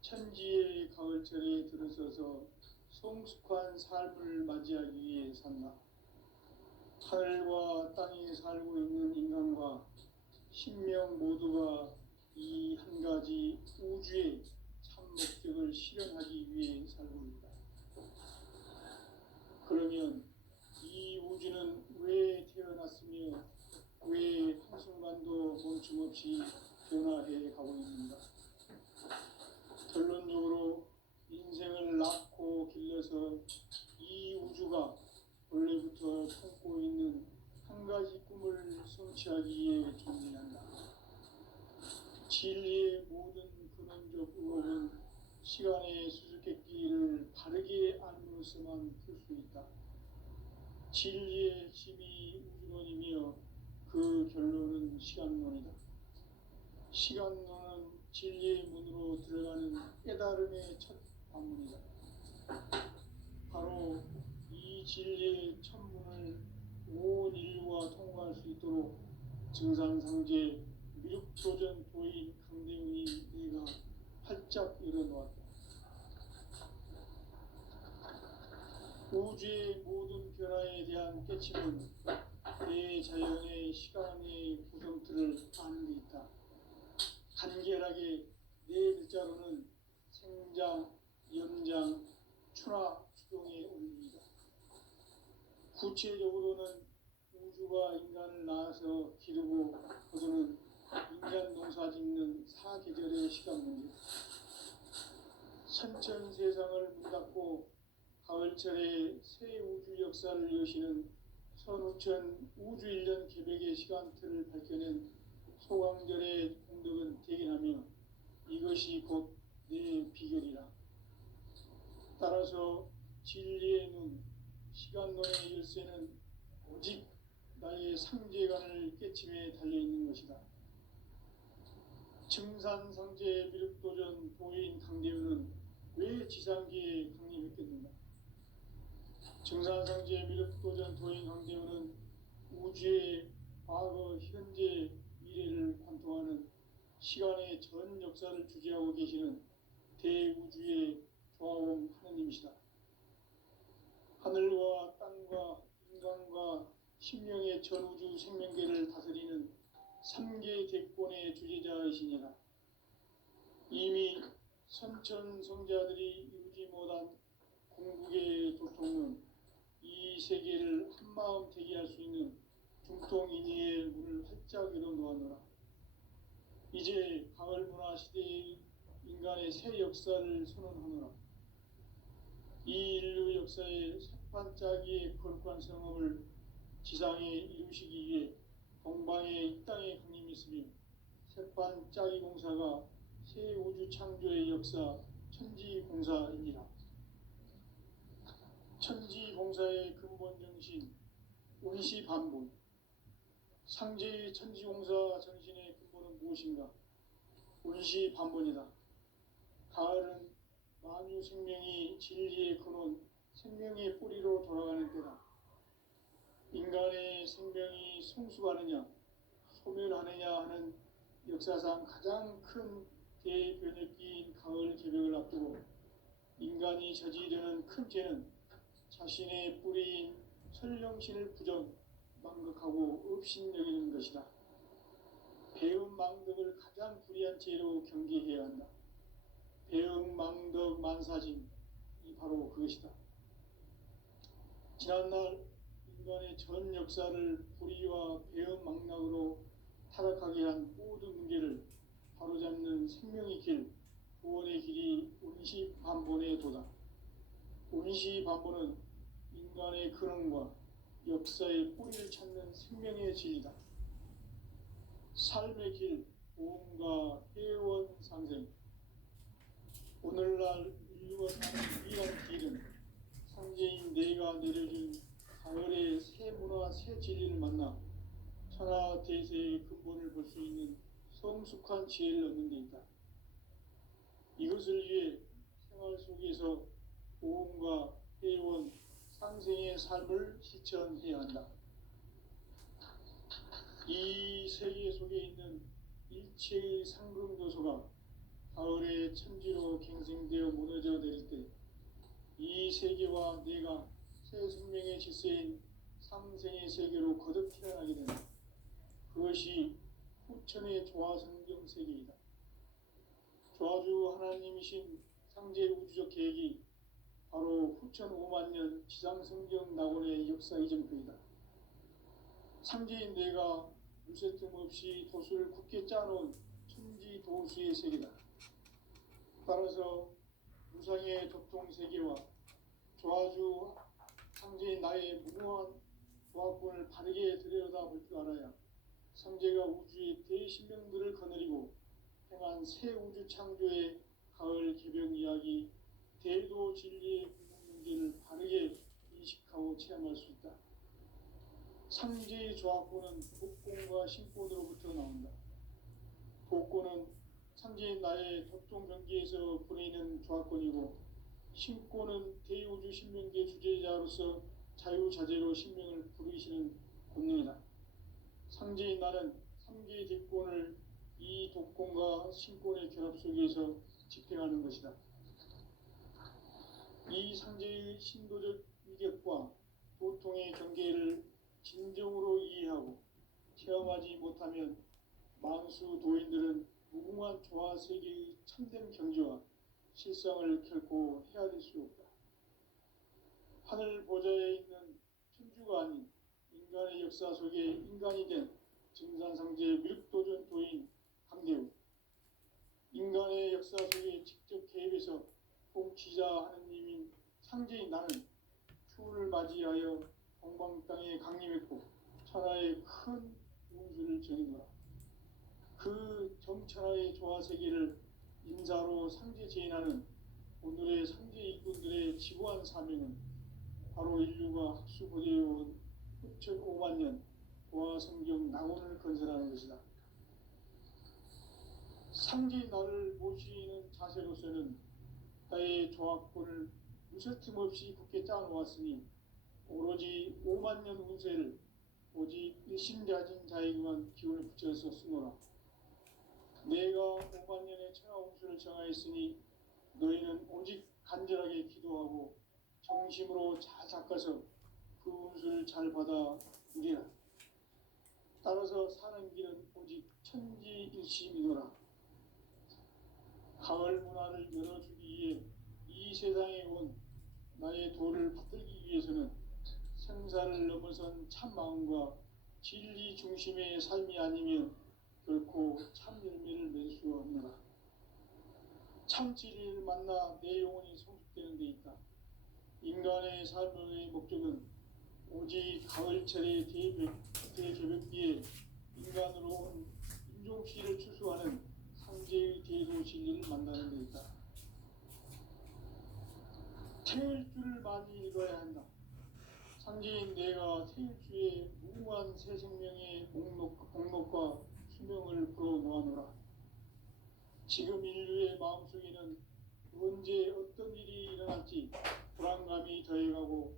천지의 가을철에 들어서서 성숙한 삶을 맞이하기 위해 산다. 하늘과 땅에 살고 있는 인간과 신명 모두가 이 한 가지 우주의 참 목적을 실현하기 위해 살고 있다. 그러면 이 우주는 왜 태어났으며 왜 한순간도 멈춤없이 변화해 가고 있는가? 결론적으로 인생을 낳고 길러서 이 우주가 원래부터 품고 있는 한 가지 꿈을 성취하기 위해 존재한다. 진리의 모든 근원적 의혹은 시간의 수수께끼를 바르게 알므로서만 풀 수 있다. 진리의 핵심이 우주론이며 그 결론은 시간론이다. 시간론은 진리의 문으로 들어가는 깨달음의 첫 관문이다. 바로 이 진리의 첫 문을 온 인류가 통과할 수 있도록 증산상제 미륵도전 도인 강대웅이 내가 활짝 열어놓았다. 우주의 모든 변화에 대한 깨침은 대자연의 시간의 구성틀을 아는 데 있다. 간결하게 네 글자로는 생장, 연장, 추나 추동의 원리이다. 구체적으로는 우주가 인간을 낳아서 기르고 거두는 인간 농사 짓는 사계절의 시간 문제. 선천 세상을 문 닫고 가을철에 새 우주 역사를 여시는 선우천 우주 1년 계백의 시간틀을 밝혀낸 소강절의 공덕은 대견하며 이것이 곧 내 비결이라. 따라서 진리의 눈, 시간론의 열쇠는 오직 나의 상제관을 깨침에 달려있는 것이다. 증산상제 미륵도전 도인 강대우는 왜 지상계에 강림했겠는가? 증산상제 미륵도전 도인 강대우는 우주의 과거, 현재, 미래를 관통하는 시간의 전 역사를 주재하고 계시는 대우주의 조화원 하느님이시다. 하늘과 땅과 인간과 신명의 전우주 생명계를 다스리는 3계 대권의 주재자이시니라. 이미 선천성자들이 이루지 못한 궁극의 도통은 이 세계를 한마음 되게 할 수 있는 중통인의의 문을 활짝 열어놓았노라. 이제 가을 문화 시대의 인간의 새 역사를 선언하노라. 이 인류 역사의 색반짜기의 거룩한 성험을 지상에 이루시기 위해 동방의 이 땅에 강림했으며 색반짜기 공사가 새 우주 창조의 역사 천지공사이니라. 천지공사의 근본 정신 운시반본. 상제의 천지공사 정신의 근본은 무엇인가? 운시반본이다. 가을은 만유 생명이 진리의 근원, 생명의 뿌리로 돌아가는 때다. 인간의 생명이 성숙하느냐, 소멸하느냐 하는 역사상 가장 큰 대변혁기인 가을 개벽을 앞두고 인간이 저지르는 큰 죄는 자신의 뿌리인 설령신을 부정, 망극하고 업신여기는 것이다. 배음 망덕을 가장 불의한 죄로 경계해야 한다. 배음 망덕 만사진, 이 바로 그것이다. 지난날 인간의 전 역사를 불의와 배음 망락으로 타락하게 한 모든 문제를 바로잡는 생명의 길, 구원의 길이 운시반본의 도다. 운시반본은 인간의 근원과 역사의 뿌리를 찾는 생명의 진리다. 삶의 길, 보험과 회원 상생. 오늘날 인류가 사는 유일한 길은 상제인 내가 내려준 가을의 새 문화, 새 진리를 만나 천하 대세의 근본을 볼 수 있는 성숙한 지혜를 얻는 데 있다. 이것을 위해 생활 속에서 보험과 회원, 상생의 삶을 실천해야 한다. 이 세계 속에 있는 일체의 상승도소가 가을의 천지로 갱생되어 무너져 내릴 때 이 세계와 내가 새 생명의 질서인 상생의 세계로 거듭 태어나게 된다. 그것이 후천의 조화성경 세계이다. 조화주 하나님이신 상제 우주적 계획이 바로 후천 5만 년 지상성경 낙원의 역사 이정표이다. 상제인 내가 무쇠 틈 없이 도수를 굳게 짜놓은 천지 도수의 세계다. 따라서 무상의 접통 세계와 조화주 상제인 나의 무모한 조화권을 바르게 들여다볼 줄 알아야 상제가 우주의 대신명들을 거느리고 행한 새 우주 창조의 가을 개벽 이야기, 대도 진리의 궁극 문제를 바르게 인식하고 체험할 수 있다. 상제의 조화권은 복권과 신권으로부터 나온다. 복권은 상제인 나의 도통 경계에서 보내는 조화권이고, 신권은 대우주 신명계 주제자로서 자유자재로 신명을 부르시는 권능이다. 상제인 나는 3개의 대권을 이 독권과 신권의 결합 속에서 집행하는 것이다. 이 상제의 신도적 위격과 도통의 경계를 진정으로 이해하고 체험하지 못하면 만수 도인들은 무궁한 조화 세계의 참된 경지와 실상을 결코 헤아릴 수 없다. 하늘 보좌에 있는 천주가 아닌 인간의 역사 속에 인간이 된 증산상제 미륵도전 도인 강대우, 인간의 역사 속에 직접 개입해서 통치자 하느님인 상제인 나는 추운을 맞이하여 동방 땅에 강림했고 천하의 큰 운수를 정의노라. 그 정천하의 조화세계를 인사로 상제 제인하는 오늘의 상제 일꾼들의 지구한 사명은 바로 인류가 학수고대해온 후천 5만 년 조화성경 낙원을 건설하는 것이다. 상제인 나를 모시는 자세로서는 나의 조화권을 무쇠틈 없이 굳게 짜놓았으니 오로지 5만 년 운세를 오직 일심자진 자에게만 기운을 붙여서 쓰노라. 내가 5만 년의 천하 운수를 정하였으니 너희는 오직 간절하게 기도하고 정심으로 잘 닦아서 그 운수를 잘 받아 누리라. 따라서 사는 길은 오직 천지일심이노라. 가을 문화를 열어주기 위해 이 세상에 온 나의 도를 붙들기 위해서는 생사를 넘어선 참 마음과 진리 중심의 삶이 아니면 결코 참 열매를 맺을 수 없노라. 참 진리를 만나 내 영혼이 성숙되는 데 있다. 인간의 삶의 목적은 오직 가을철의 대개벽기에 인간으로 온 인종시를 추수하는 상제의 대도 진리를 만나는 데 있다. 태일주를 많이 읽어야 한다. 상제인 내가 태일주의 무궁한 새 생명의 목록과 수명을 불어놓아노라. 지금 인류의 마음속에는 언제 어떤 일이 일어날지 불안감이 더해가고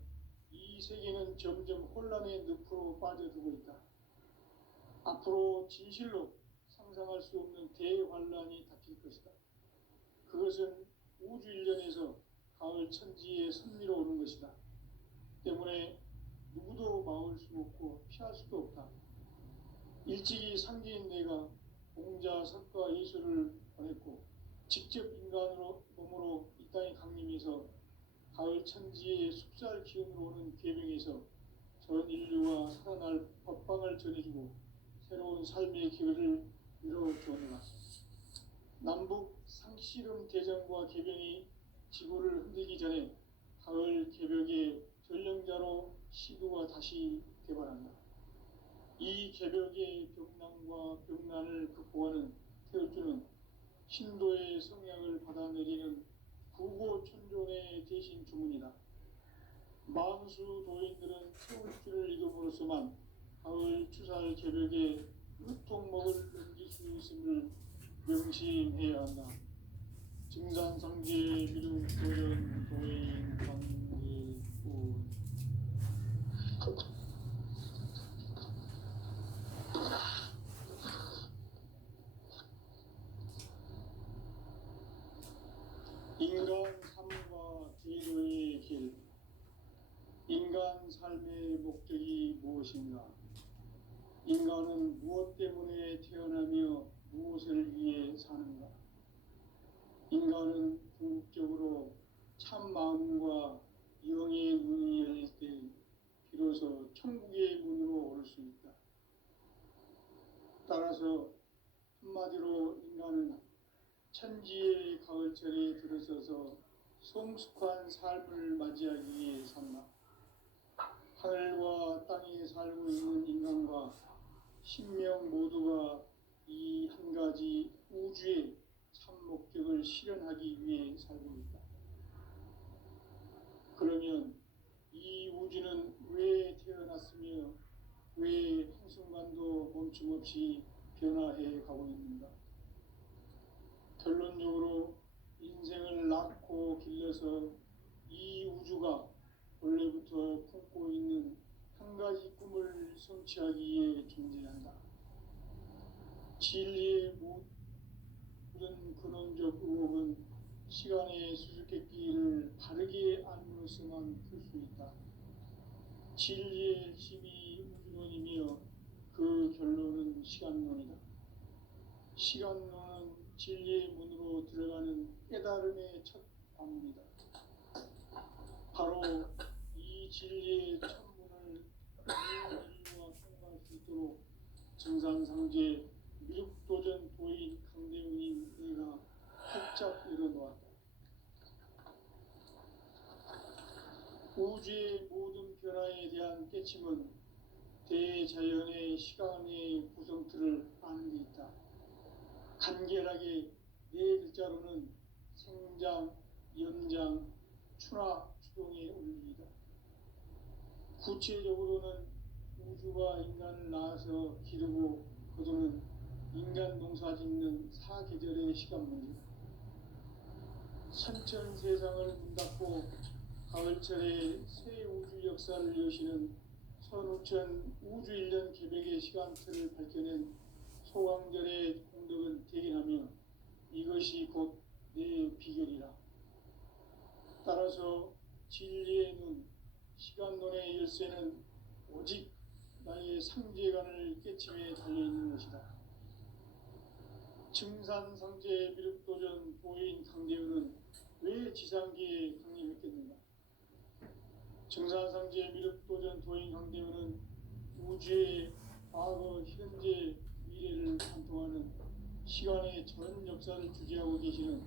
이 세계는 점점 혼란의 늪으로 빠져들고 있다. 앞으로 진실로 상상할 수 없는 대환란이 닥칠 것이다. 그것은 우주 일련에서 가을 천지의 섭리로 오는 것이다. 때문에 누구도 막을 수 없고 피할 수도 없다. 일찍이 상제인 내가 공자, 석가, 예수를 보냈고 직접 인간으로 몸으로 이 땅에 강림해서 가을 천지의 숲살 기운으로 오는 계명에서 전 인류와 살아날 법방을 전해주고 새로운 삶의 기회를 이뤄주었노라. 남북 상씨름 대전과 개병이 지구를 흔들기 전에 가을 개벽의 전령자로 시구가 다시 개발한다. 이 개벽의 병난과 병난을 극복하는 태울주는 신도의 성향을 받아내리는 구고 천존의 대신 주문이다. 만수 도인들은 세울줄을 익음으로써만 가을 추살 개벽에 으통먹을 넘길 수 있음을 명심해야 한다. 증산상제 미륵 도전 도인 관계군. 인간 삶과 제도의 길. 인간 삶의 목적이 무엇인가? 인간은 무엇 때문에 태어나며 무엇을 위해 사는가? 인간은 궁극적으로 참 마음과 영의 문이 열릴 때 비로소 천국의 문으로 오를 수 있다. 따라서 한마디로 인간은 천지의 가을철에 들어서서 성숙한 삶을 맞이하기 위해 산다. 하늘과 땅에 살고 있는 인간과 신명 모두가 이 한 가지 우주의 참 목적을 실현하기 위해 살고 있다. 그러면 이 우주는 왜 태어났으며 왜 한순간도 멈춤없이 변화해 가고 있는가? 결론적으로 인생을 낳고 길러서 이 우주가 원래부터 품고 있는 한 가지 꿈을 성취하기 위해 존재한다. 진리의 모든 근원적 의혹은 시간의 수수께끼를 바르게 알므로써만 풀 수 있다. 진리의 핵심이 우주론이며 그 결론은 시간론이다. 시간론은 진리의 문으로 들어가는 깨달음의 첫 관문이다. 바로 이 진리의 천문을 모든 인류가 통과할 수 있도록 증산상제 미륵도전 도인 강대웅인 내가 활짝 열어놓았다. 우주의 모든 변화에 대한 깨침은 대자연의 시간의 구성틀을 아는 데 있다. 간결하게 네 글자로는 생장, 연장, 추나 추동의 원리이다. 구체적으로는 우주가 인간을 낳아서 기르고 거두는 인간 농사 짓는 사계절의 시간문이다. 선천 세상을 문 닫고 가을철에 새 우주 역사를 여시는 선우천 우주 1년 개벽의 시간틀을 밝혀낸 소강절의 공덕은 대견하며 이것이 곧 내 비결이라. 따라서 진리의 눈, 시간론의 열쇠는 오직 나의 상제관을 깨침에 달려있는 것이다. 증산상제 미륵도전 도인 강대훈은 왜 지상계에 강림했겠는가? 증산상제 미륵도전 도인 강대훈은 우주의 과거, 현재, 미래를 관통하는 시간의 전 역사를 주재하고 계시는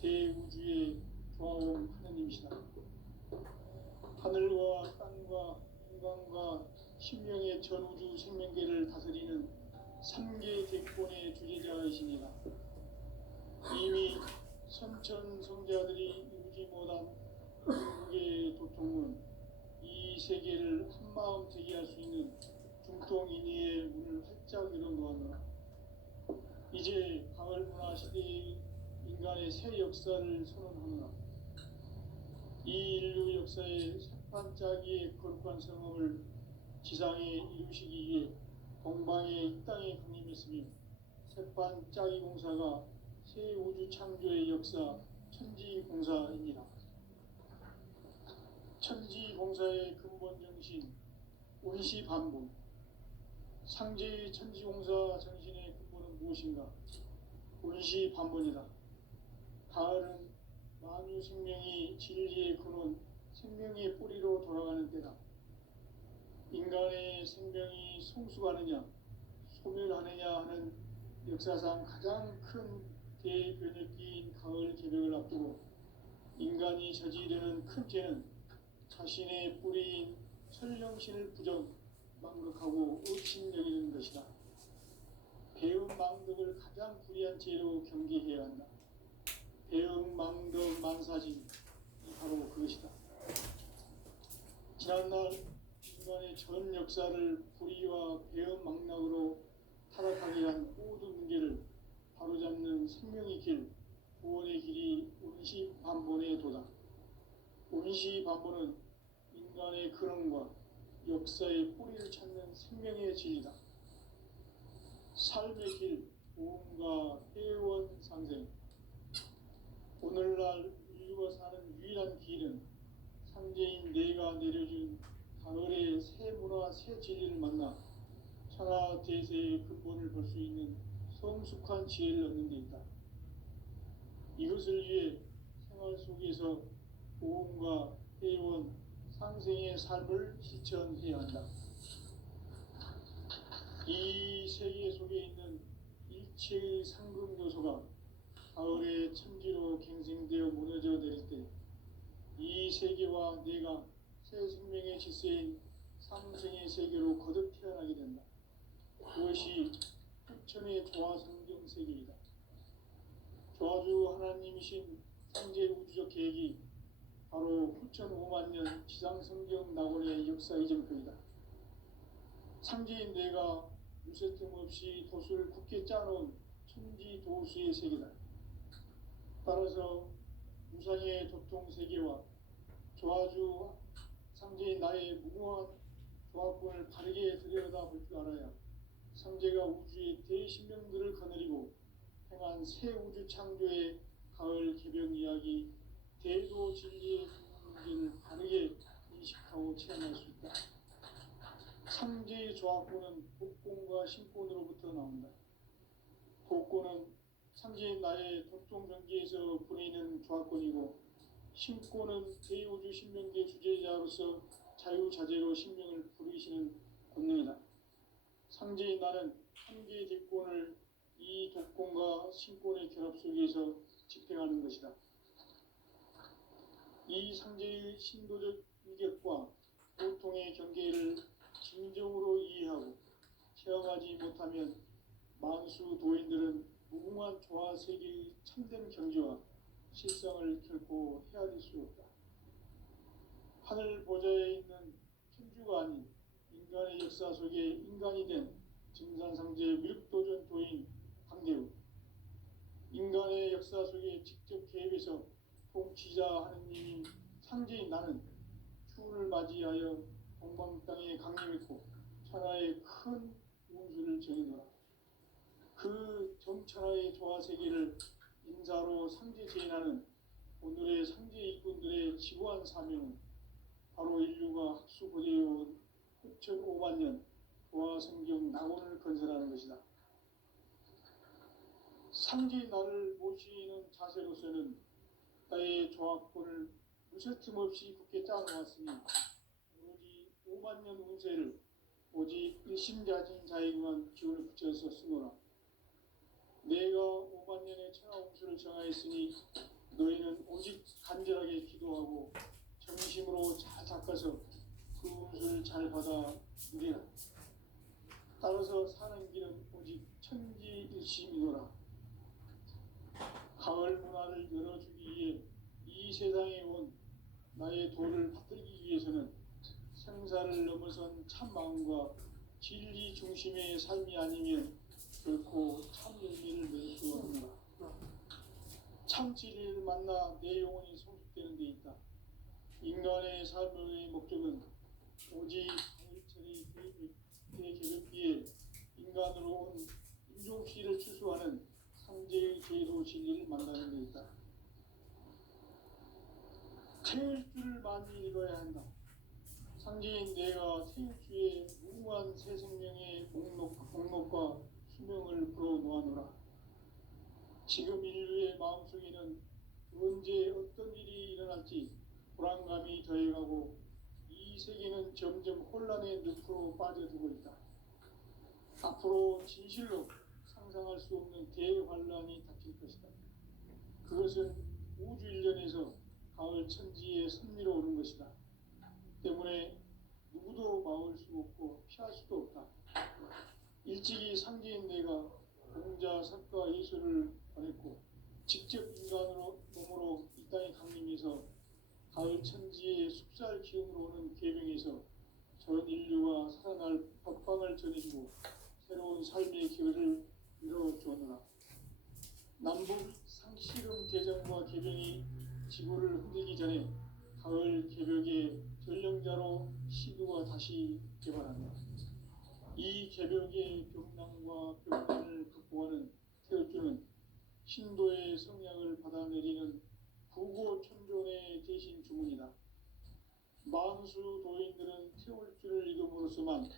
대우주의 조화원 하느님이시다. 하늘과 땅과 인간과 신명의 전우주 생명계를 다스리는 3계 대권의 주재자이시니라. 이미 선천 성자들이 이루지 못한 궁극의 도통은 이 세계를 한마음 되게 할 수 있는 중통인의의 문을 활짝 열어놓았노라. 이제 가을 문화 시대의 인간의 새 역사를 선언하노라. 이 인류 역사의 새판짜기의 거룩한 성험을 지상에 이루시기 위해 동방의 이 땅에 강림했으며 새판짜기 공사가 새 우주 창조의 역사 천지공사입니다. 천지공사의 근본 정신 원시반복. 상제의 천지공사 정신의 근본은 무엇인가? 원시반복이다. 가을은 만유 생명이 진리의 근원, 생명의 뿌리로 돌아가는 때다. 인간의 생명이 성숙하느냐, 소멸하느냐 하는 역사상 가장 큰 대변혁기인 가을 개벽을 앞두고 인간이 저지르는 큰 죄는 자신의 뿌리인 설령신을 망각하고 의심여기는 것이다. 배움 망덕을 가장 불의한 죄로 경계해야 한다. 배움 망덕 만사진이 바로 그것이다. 지난날 인간의 전 역사를 불의와 배은망락으로 타락하게 한 모든 문제를 바로잡는 생명의 길, 구원의 길이 운시반본의 도다. 운시반본은 인간의 근원과 역사의 뿌리를 찾는 생명의 진리다. 삶의 길, 보험과 회원 상생. 오늘날 인류가 사는 유일한 길은 상제인 내가 내려준 가을의 새 문화, 새 진리를 만나 천하 대세의 근본을 볼 수 있는 성숙한 지혜를 얻는 데 있다. 이것을 위해 생활 속에서 보험과 회원, 상생의 삶을 실천해야 한다. 이 세계 속에 있는 일체의 상급 요소가 가을의 천지로 갱생되어 무너져 내릴 때 이 세계와 내가 새 생명의 질서인 상생의 세계로 거듭 태어나게 된다. 그것이 후천의 조화성경 세계이다. 조화주 하나님이신 상제 우주적 계획이 바로 후천 5만 년 지상성경 낙원의 역사 이전표이다. 상제인 내가 무쇠틈 없이 도수를 굳게 짜놓은 천지 도수의 세계다. 따라서 무상의 도통 세계와 조화주 상제인 나의 무궁한 조합권을 바르게 들여다볼 줄 알아야 상제가 우주의 대신명들을 거느리고 행한 새 우주 창조의 가을 개벽 이야기, 대도 진리의 문제를 바르게 인식하고 체험할 수 있다. 상제의 조합권은 독권과 신권으로부터 나온다. 독권은 상제인 나의 독종 경계에서 보내는 조합권이고, 신권은 대우주 신명계 주제자로서 자유자재로 신명을 부르시는 권능이다. 상제인 나는 한계의 대권을 이 독권과 신권의 결합 속에서 집행하는 것이다. 이 상제의 신도적 인격과 고통의 경계를 진정으로 이해하고 체험하지 못하면 만수 도인들은 무궁한 조화 세계의 참된 경지와 실상을 결코 헤아릴 수 없다. 하늘 보좌에 있는 천주가 아닌 인간의 역사 속에 인간이 된 증산상제 미륵도전 도인 강대우, 인간의 역사 속에 직접 개입해서 통치자 하느님인 상제인 나는 추운을 맞이하여 동방 땅에 강림했고 천하의 큰 운수를 정해놓아 그 정천하의 조화 세계를 인사로 상제 제인하는 오늘의 상제 일꾼들의 지구한 사명은 바로 인류가 학수고대해온 후천 5만 년 조화성경 낙원을 건설하는 것이다. 상제인 나를 모시는 자세로서는 나의 조합권을 무쇠틈 없이 굳게 짜놓았으니 오로지 5만 년 운세를 오직 일심자진 자에게만 기운을 붙여서 쓰노라. 내가 5만 년의 천하 운수를 정하였으니 너희는 오직 간절하게 기도하고 정심으로 잘 닦아서 그 운수를 잘 받아 누리라. 따라서 사는 길은 오직 천지일심이노라. 가을 문화를 열어주기 위해 이 세상에 온 나의 도를 받들기 위해서는 생사를 넘어선 참 마음과 진리 중심의 삶이 아니면 결코 참 열매를 맺을 수 없노라. 참 진리를 만나 내 영혼이 성숙되는 데 있다. 인간의 삶의 목적은 오직 가을철의 대개벽기에 인간으로 온 인종시를 추수하는 상제의 제도 진리를 만나는 데 있다. 태일주를 많이 읽어야 한다. 상제인 내가 태일주의 무궁한 새 생명의 목록과 수명을 불어놓아노라. 지금 인류의 마음속에는 언제 어떤 일이 일어날지 불안감이 더해가고 이 세계는 점점 혼란의 늪으로 빠져들고 있다. 앞으로 진실로 상상할 수 없는 대환란이 닥칠 것이다. 그것은 우주 일련에서 가을 천지의 섭리로 오는 것이다. 때문에 누구도 막을 수 없고 피할 수도 없다. 일찍이 상제인 내가 공자, 석가, 예수를 보냈고 직접 인간으로 몸으로 이 땅에 강림해서 가을 천지의 숲살 기운으로 오는 계병에서 전 인류가 살아날 법방을 전해주고 새로운 삶의 기회를 열어주었노라. 남북 상씨름 대전과 계병이 지구를 흔들기 전에 가을 개벽의 전령자로 시드가 다시 개발한다. 이 개벽의 병난과 병난을 극복하는 태어주는 신도의 성약을 받아내리는 부고천존의 대신 주문이다. 만수 도인들은 태울주를 이름으로서만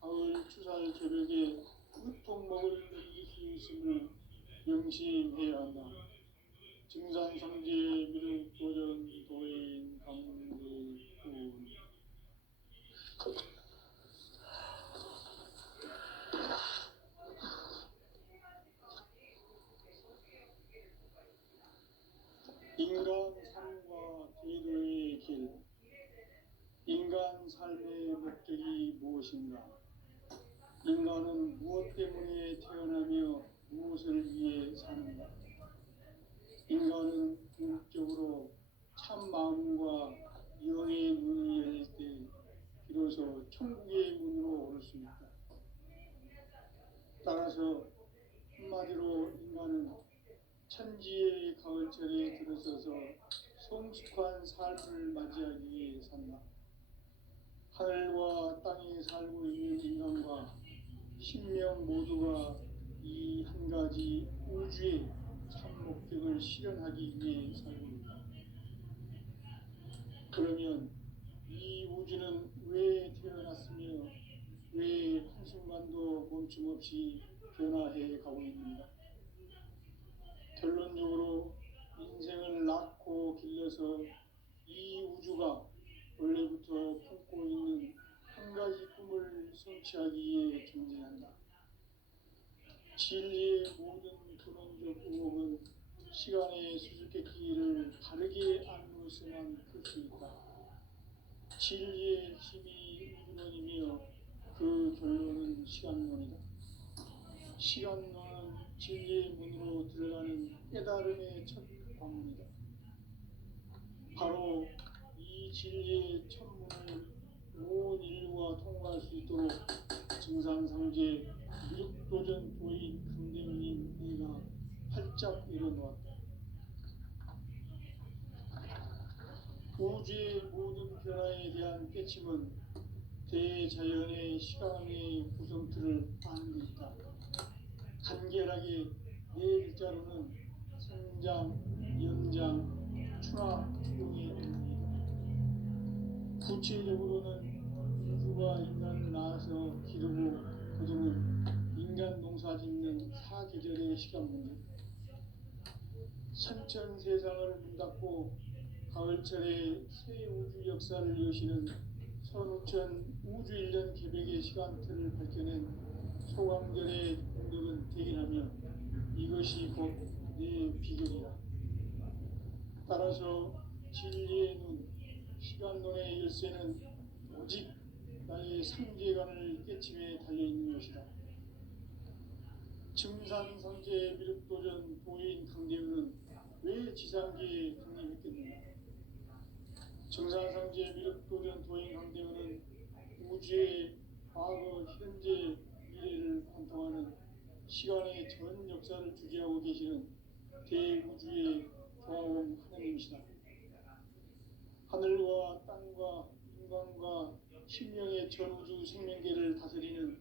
가을 추살 개벽의 으통먹을 이길 수 있음을 명심해야 한다. 증산상제 미륵 도전 도인 강대군. 인간 삶과 제도의 길. 인간 삶의 목적이 무엇인가? 인간은 무엇 때문에 태어나며 무엇을 위해 사는가? 인간은 궁극적으로 참 마음과 영의 문을 열릴 때 비로소 천국의 문으로 오를 수 있다. 따라서 한마디로 인간은 천지의 가을철에 들어서서 성숙한 삶을 맞이하기 위해 산다. 하늘과 땅에 살고 있는 인간과 신명 모두가 이 한 가지 우주의 참 목적을 실현하기 위해 살고 있다. 그러면 이 우주는 왜 태어났으며 왜 한순간도 멈춤 없이 변화해 가고 있는가? 결론적으로 인생을 낳고 길러서 이 우주가 원래부터 품고 있는 한 가지 꿈을 성취하기 위해 존재한다. 진리의 모든 근원적 의혹은 시간의 수수께끼를 바르게 알므로서만 클 수 있다. 진리의 힘이 우주론이며 그 결론은 시간론이다. 시간론은 진리의 문으로 들어가는 깨달음의 첫 방문이다. 바로 이 진리의 첫 문을 온 인류가 통과할 수 있도록 증산상제 미륵도전 도인 강대문인 내가 활짝 일어놓았다. 우주의 모든 변화에 대한 깨침은 대자연의 시간의 구성틀을 아는 데 있다. 간결하게 네 글자로는 성장, 연장, 출하, 추동의 의미이다. 구체적으로는 우주가 인간을 낳아서 기르고 거두는 인간 농사 짓는 사계절의 시간 문제. 선천 세상을 문 닫고 가을철에 새 우주 역사를 여시는 선우천 우주 1년 개벽의 시간틀을 밝혀낸 소강절의 공덕은 대견하며 이것이 곧 내 비결이다. 따라서 진리의 눈, 시간론의 열쇠는 오직 나의 상제관을 깨침에 달려있는 것이다. 증산상제 미륵도전 도인 강대우는 왜 지상계에 강림했겠는가? 증산상제 미륵도전 도인 강대우는 우주의 과거, 현재, 미래를 관통하는 시간의 전 역사를 주재하고 계시는 대우주의 조화원 하나님이시다. 하늘과 땅과 인간과 신명의 전우주 생명계를 다스리는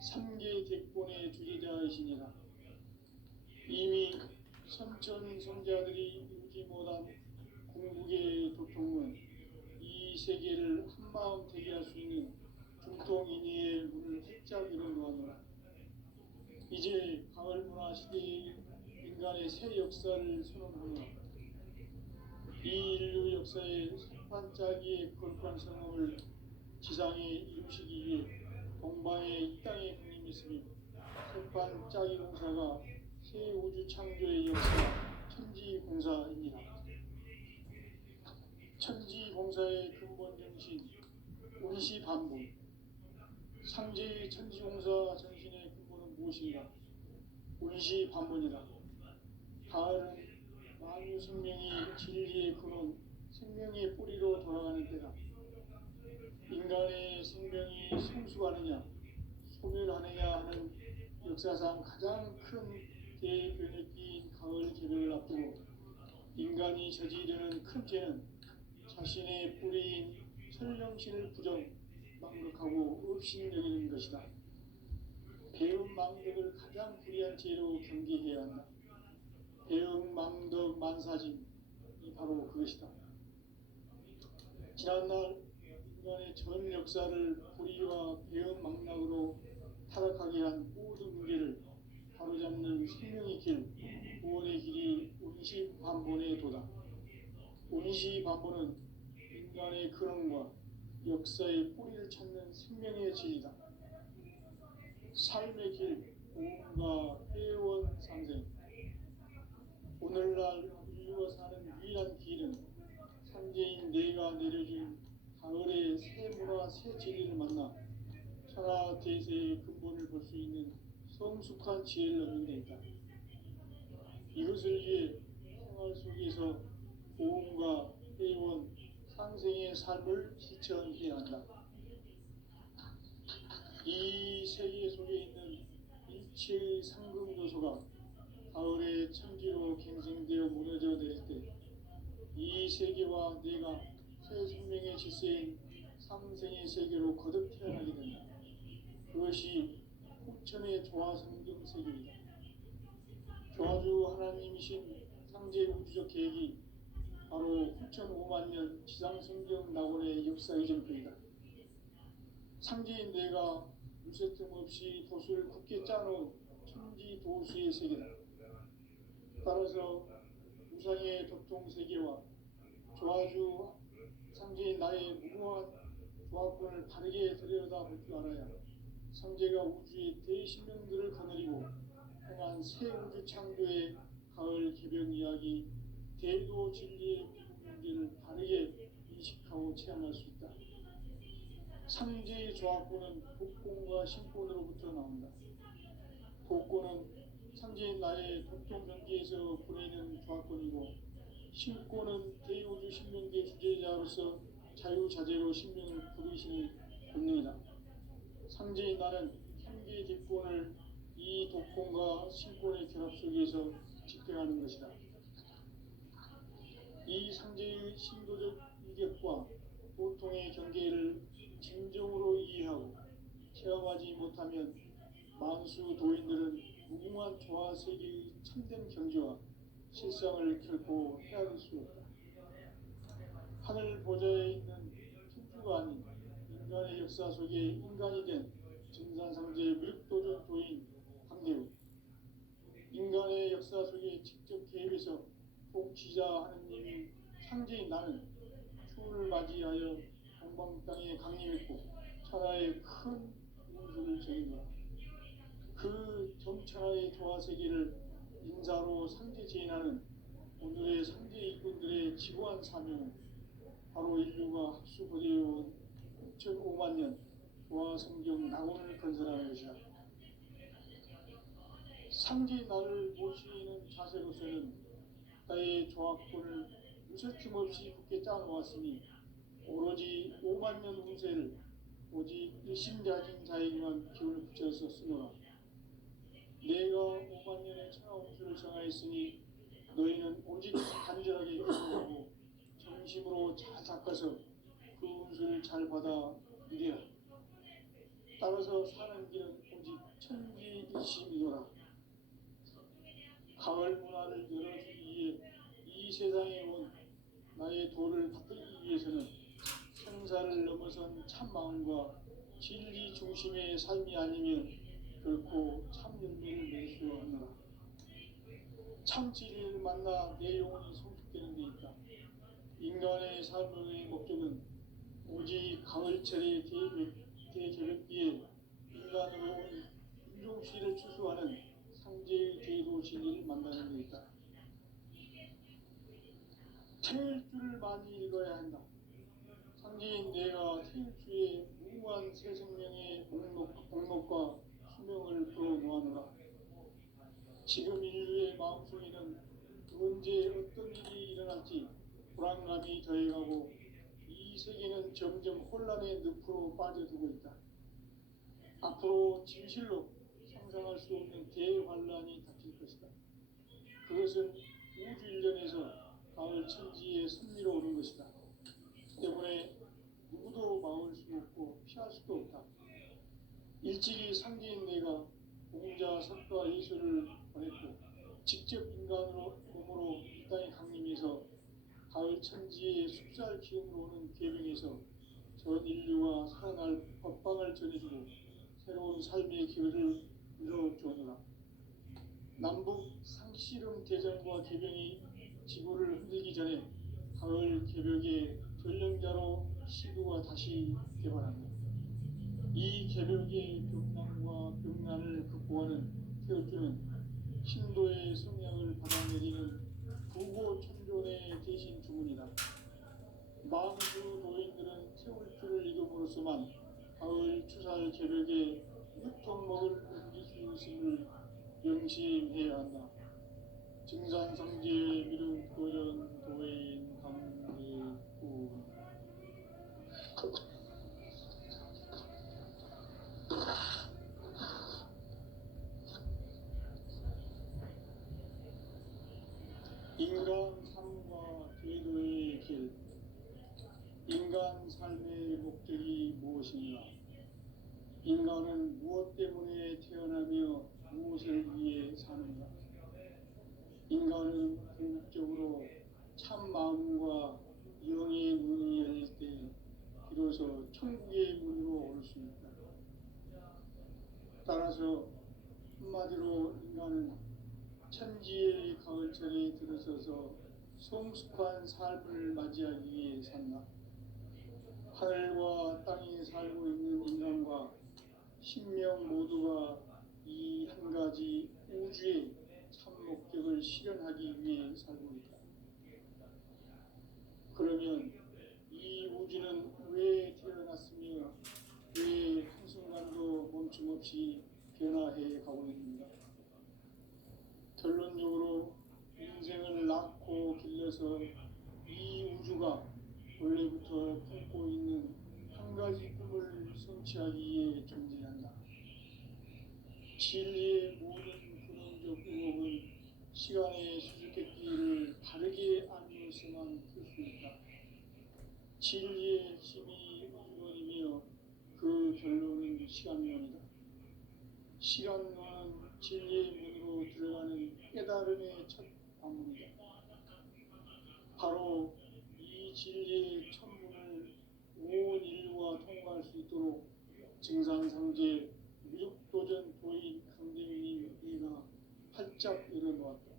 3개 객본의 주제자이시니라. 이미 선천 성자들이 이루지 못한 궁극의 도통은 이 세계를 한마음 되게 할 수 있는 중통인의의 문을 활짝 열어놓았노라. 이제 가을 문화 시대의 인간의 새 역사를 선언하며 이 인류 역사의 석판짜기의 거룩한 성업을 지상에 이루시기 위해 동방의 이 땅에 강림했으며 석판짜기 공사가 새 우주 창조의 역사 천지공사입니다. 천지공사의 근본 정신 운시반복. 상제의 천지공사 정신의 근본은 무엇인가? 운시반복이다. 가을은 만유 생명이 진리의 근원 생명의 뿌리로 돌아가는 때다. 인간의 생명이 성숙하느냐 소멸하느냐 하는 역사상 가장 큰 대변혁기인 가을 개벽을 앞두고 인간이 저지르는 큰 죄는 자신의 뿌리인 설령신을 부정, 망극하고 업신여기는 것이다. 배음 망덕을 가장 불의한 죄로 경계해야 한다. 배음 망덕 만사진이 바로 그것이다. 지난날 인간의 전 역사를 불의와 배음 망락으로 타락하게 한 모든 문제를 바로잡는 생명의 길, 구원의 길이 운시반본의 도다. 운시반본은 인간의 근원과 역사의 뿌리를 찾는 생명의 진리다. 삶의 길, 고음과 회원 상생. 오늘날 인류가 사는 유일한 길은 삼재인 내가 내려준 가을의 새 문화, 새 진리를 만나 천하 대세의 근본을 볼 수 있는 성숙한 지혜를 얻는 데 있다. 이것을 위해 생활 속에서 고음과 회원, 상생의 삶을 실천해야 한다. 이 세계 속에 있는 일체의 상금 요소가 가을의 천지로 갱생되어 무너져 내릴 때 이 세계와 내가 새 생명의 질서인 상생의 세계로 거듭 태어나게 된다. 그것이 후천의 조화성경 세계이다. 조화주 하나님이신 상제 우주적 계획이 바로 후천 5만년 지상성경 낙원의 역사 이전표이다. 상제인 내가 무쇠틈 없이 도수를 굳게 짜놓은 천지 도수의 세계다. 따라서 우상의 덕통세계와 조화주 상제인 나의 무궁한 조합권을 바르게 들여다볼 줄 알아야 상제가 우주의 대신명들을 거느리고 행한 새 우주 창조의 가을 개벽 이야기 대도 진리의 문제를 바르게 인식하고 체험할 수 있다. 상제의 조합권은 복권과 신권으로부터 나온다. 복권은 상제인 나의 독통경계에서 보내는 조합권이고 신권은 대우주 신명계 주제자로서 자유자재로 신명을 부르시는 본능이다. 상제인 나는 상계의 객권을 이 독권과 신권의 결합 속에서 집행하는 것이다. 이 상제의 신도적 인격과 보통의 경계를 진정으로 이해하고 체험하지 못하면 만수 도인들은 무궁한 조화 세계의 참된 경지와 실상을 결코 헤아릴 수 없다. 하늘 보좌에 있는 천주가 아닌 인간의 역사 속에 인간이 된 증산상제의 무력도전 도인 강대우, 인간의 역사 속에 직접 개입해서 통치자 하느님이 상제인 나는 추운을 맞이하여 동방 땅에 강림했고 천하의 큰 운수를 적인다. 그 정천하의 조화세계를 인사로 상제 제인하는 오늘의 상제 일꾼들의 지고한 사명은 바로 인류가 합수거대해온 6,5만 년 조화성경 낙원을 건설하는 것이다. 상제의 나를 모시는 자세로서는 나의 조합권을 무쇠틈 없이 굳게 짜놓았으니 오로지 5만 년 운세를 오직 일심가진 자에게만 기운을 붙여서 쓰노라. 내가 5만 년의 천하 운수를 정하였으니 너희는 오직 간절하게 기도하고 정심으로 잘 닦아서 그 운수를 잘 받아 누려라. 따라서 사는 길은 오직 천지일심이노라. 가을 문화를 열어주기 위해 이 세상에 온 나의 도를 받들기 위해서는 생사를 넘어선 참 마음과 진리 중심의 삶이 아니면 결코 참 열매를 낼 수 없노라. 참 진리를 만나 내 영혼이 성숙되는 데 있다. 인간의 삶의 목적은 오직 가을철의 대개벽기에 인간으로 온 인종시를 추수하는 상제의 대도 진리를 만나는 데 있다. 태일주를 많이 읽어야 한다. 상제인 내가 태일주의 무궁한 새 생명의 목록과 수명을 풀어놓아노라. 지금 인류의 마음속에는 언제 어떤 일이 일어날지 불안감이 더해가고 이 세계는 점점 혼란의 늪으로 빠져들고 있다. 앞으로 진실로 상상할 수 없는 대환란이 닥칠 것이다. 그것은 우주 일련에서 가을 천지의 섭리로 오는 것이다. 때문에 누구도 막을 수 없고 피할 수도 없다. 일찍이 상계인 내가 공자, 석가, 예수를 보냈고 직접 인간으로 몸으로 이 땅에 강림해서 가을 천지의 숲살 기운으로 오는 계명에서 전 인류가 살아날 법방을 전해주고 새로운 삶의 기회를 이뤄주노라. 남북 상씨름 대전과 개병이 지구를 흔들기 전에 가을 개벽의 전령자로 시구가 다시 개발한다. 이 개벽의 벽난과 벽난을 극복하는 태어주는 신도의 성향을 받아내리는 부고천존의 대신 주문이다. 망주 도인들은 태울 줄을 이름으로서만 가을 추살 개벽에 육통목을 옮길 수 있음을 명심해야 한다. 증산성제 미륵도전 도인 강대군. 인간 삶과 제도의 길. 인간 삶의 목적이 무엇인가? 인간은 무엇 때문에 태어나며 무엇을 위해 사는가? 인간은 궁극적으로 참 마음과 영의 문이 열릴 때 비로소 천국의 문으로 올 수 있다. 따라서 한마디로 인간은 천지의 가을철에 들어서서 성숙한 삶을 맞이하기 위해 산다. 하늘과 땅에 살고 있는 인간과 신명 모두가 이 한 가지 우주의 참 목적을 실현하기 위해 살고 있다. 그러면 이 우주는 왜 태어났으며 왜 한순간도 멈춤없이 변화해 가고 있는가? 결론적으로 인생을 낳고 길러서 이 우주가 원래부터 품고 있는 한 가지 꿈을 성취하기 위해 존재한다. 진리의 모든 근원적 의혹은 시간의 수수께끼를 바르게 알면서만 풀 수 있다. 진리의 힘이 우주론이며 그 결론은 시간론이다. 시간론은 진리의 문으로 들어가는 깨달음의 첫 관문이다. 바로 이 진리의 천문을 온 인류가 통과할 수 있도록 증산상제 미륵도전 도인 강대민이 이가 활짝 열어놓았다.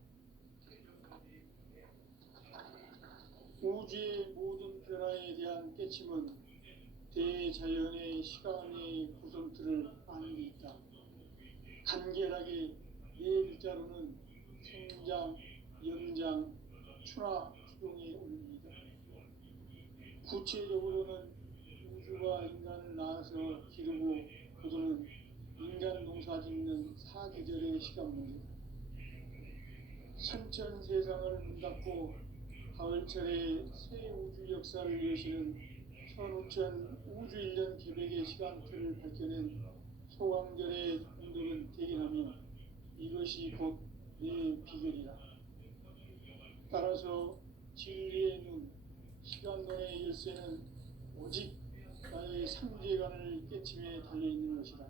우주의 모든 변화에 대한 깨침은 대자연의 시간의 구성틀을 아는 데 있다. 간결하게 네 글자로는 생장, 연장, 추나 추동의 원리이다. 구체적으로는 우주가 인간을 낳아서 기르고 거두는 인간 농사 짓는 사계절의 시간 문제다. 선천 세상을 문 닫고 가을철에 새 우주 역사를 여시는 선우천 우주 1년 계획의 시간틀을 밝혀낸 소강절의 공덕은 대견하며 이것이 곧 내 비결이라. 따라서 진리의 눈, 시간론의 열쇠는 오직 나의 상제관을 깨침에 달려있는 것이다.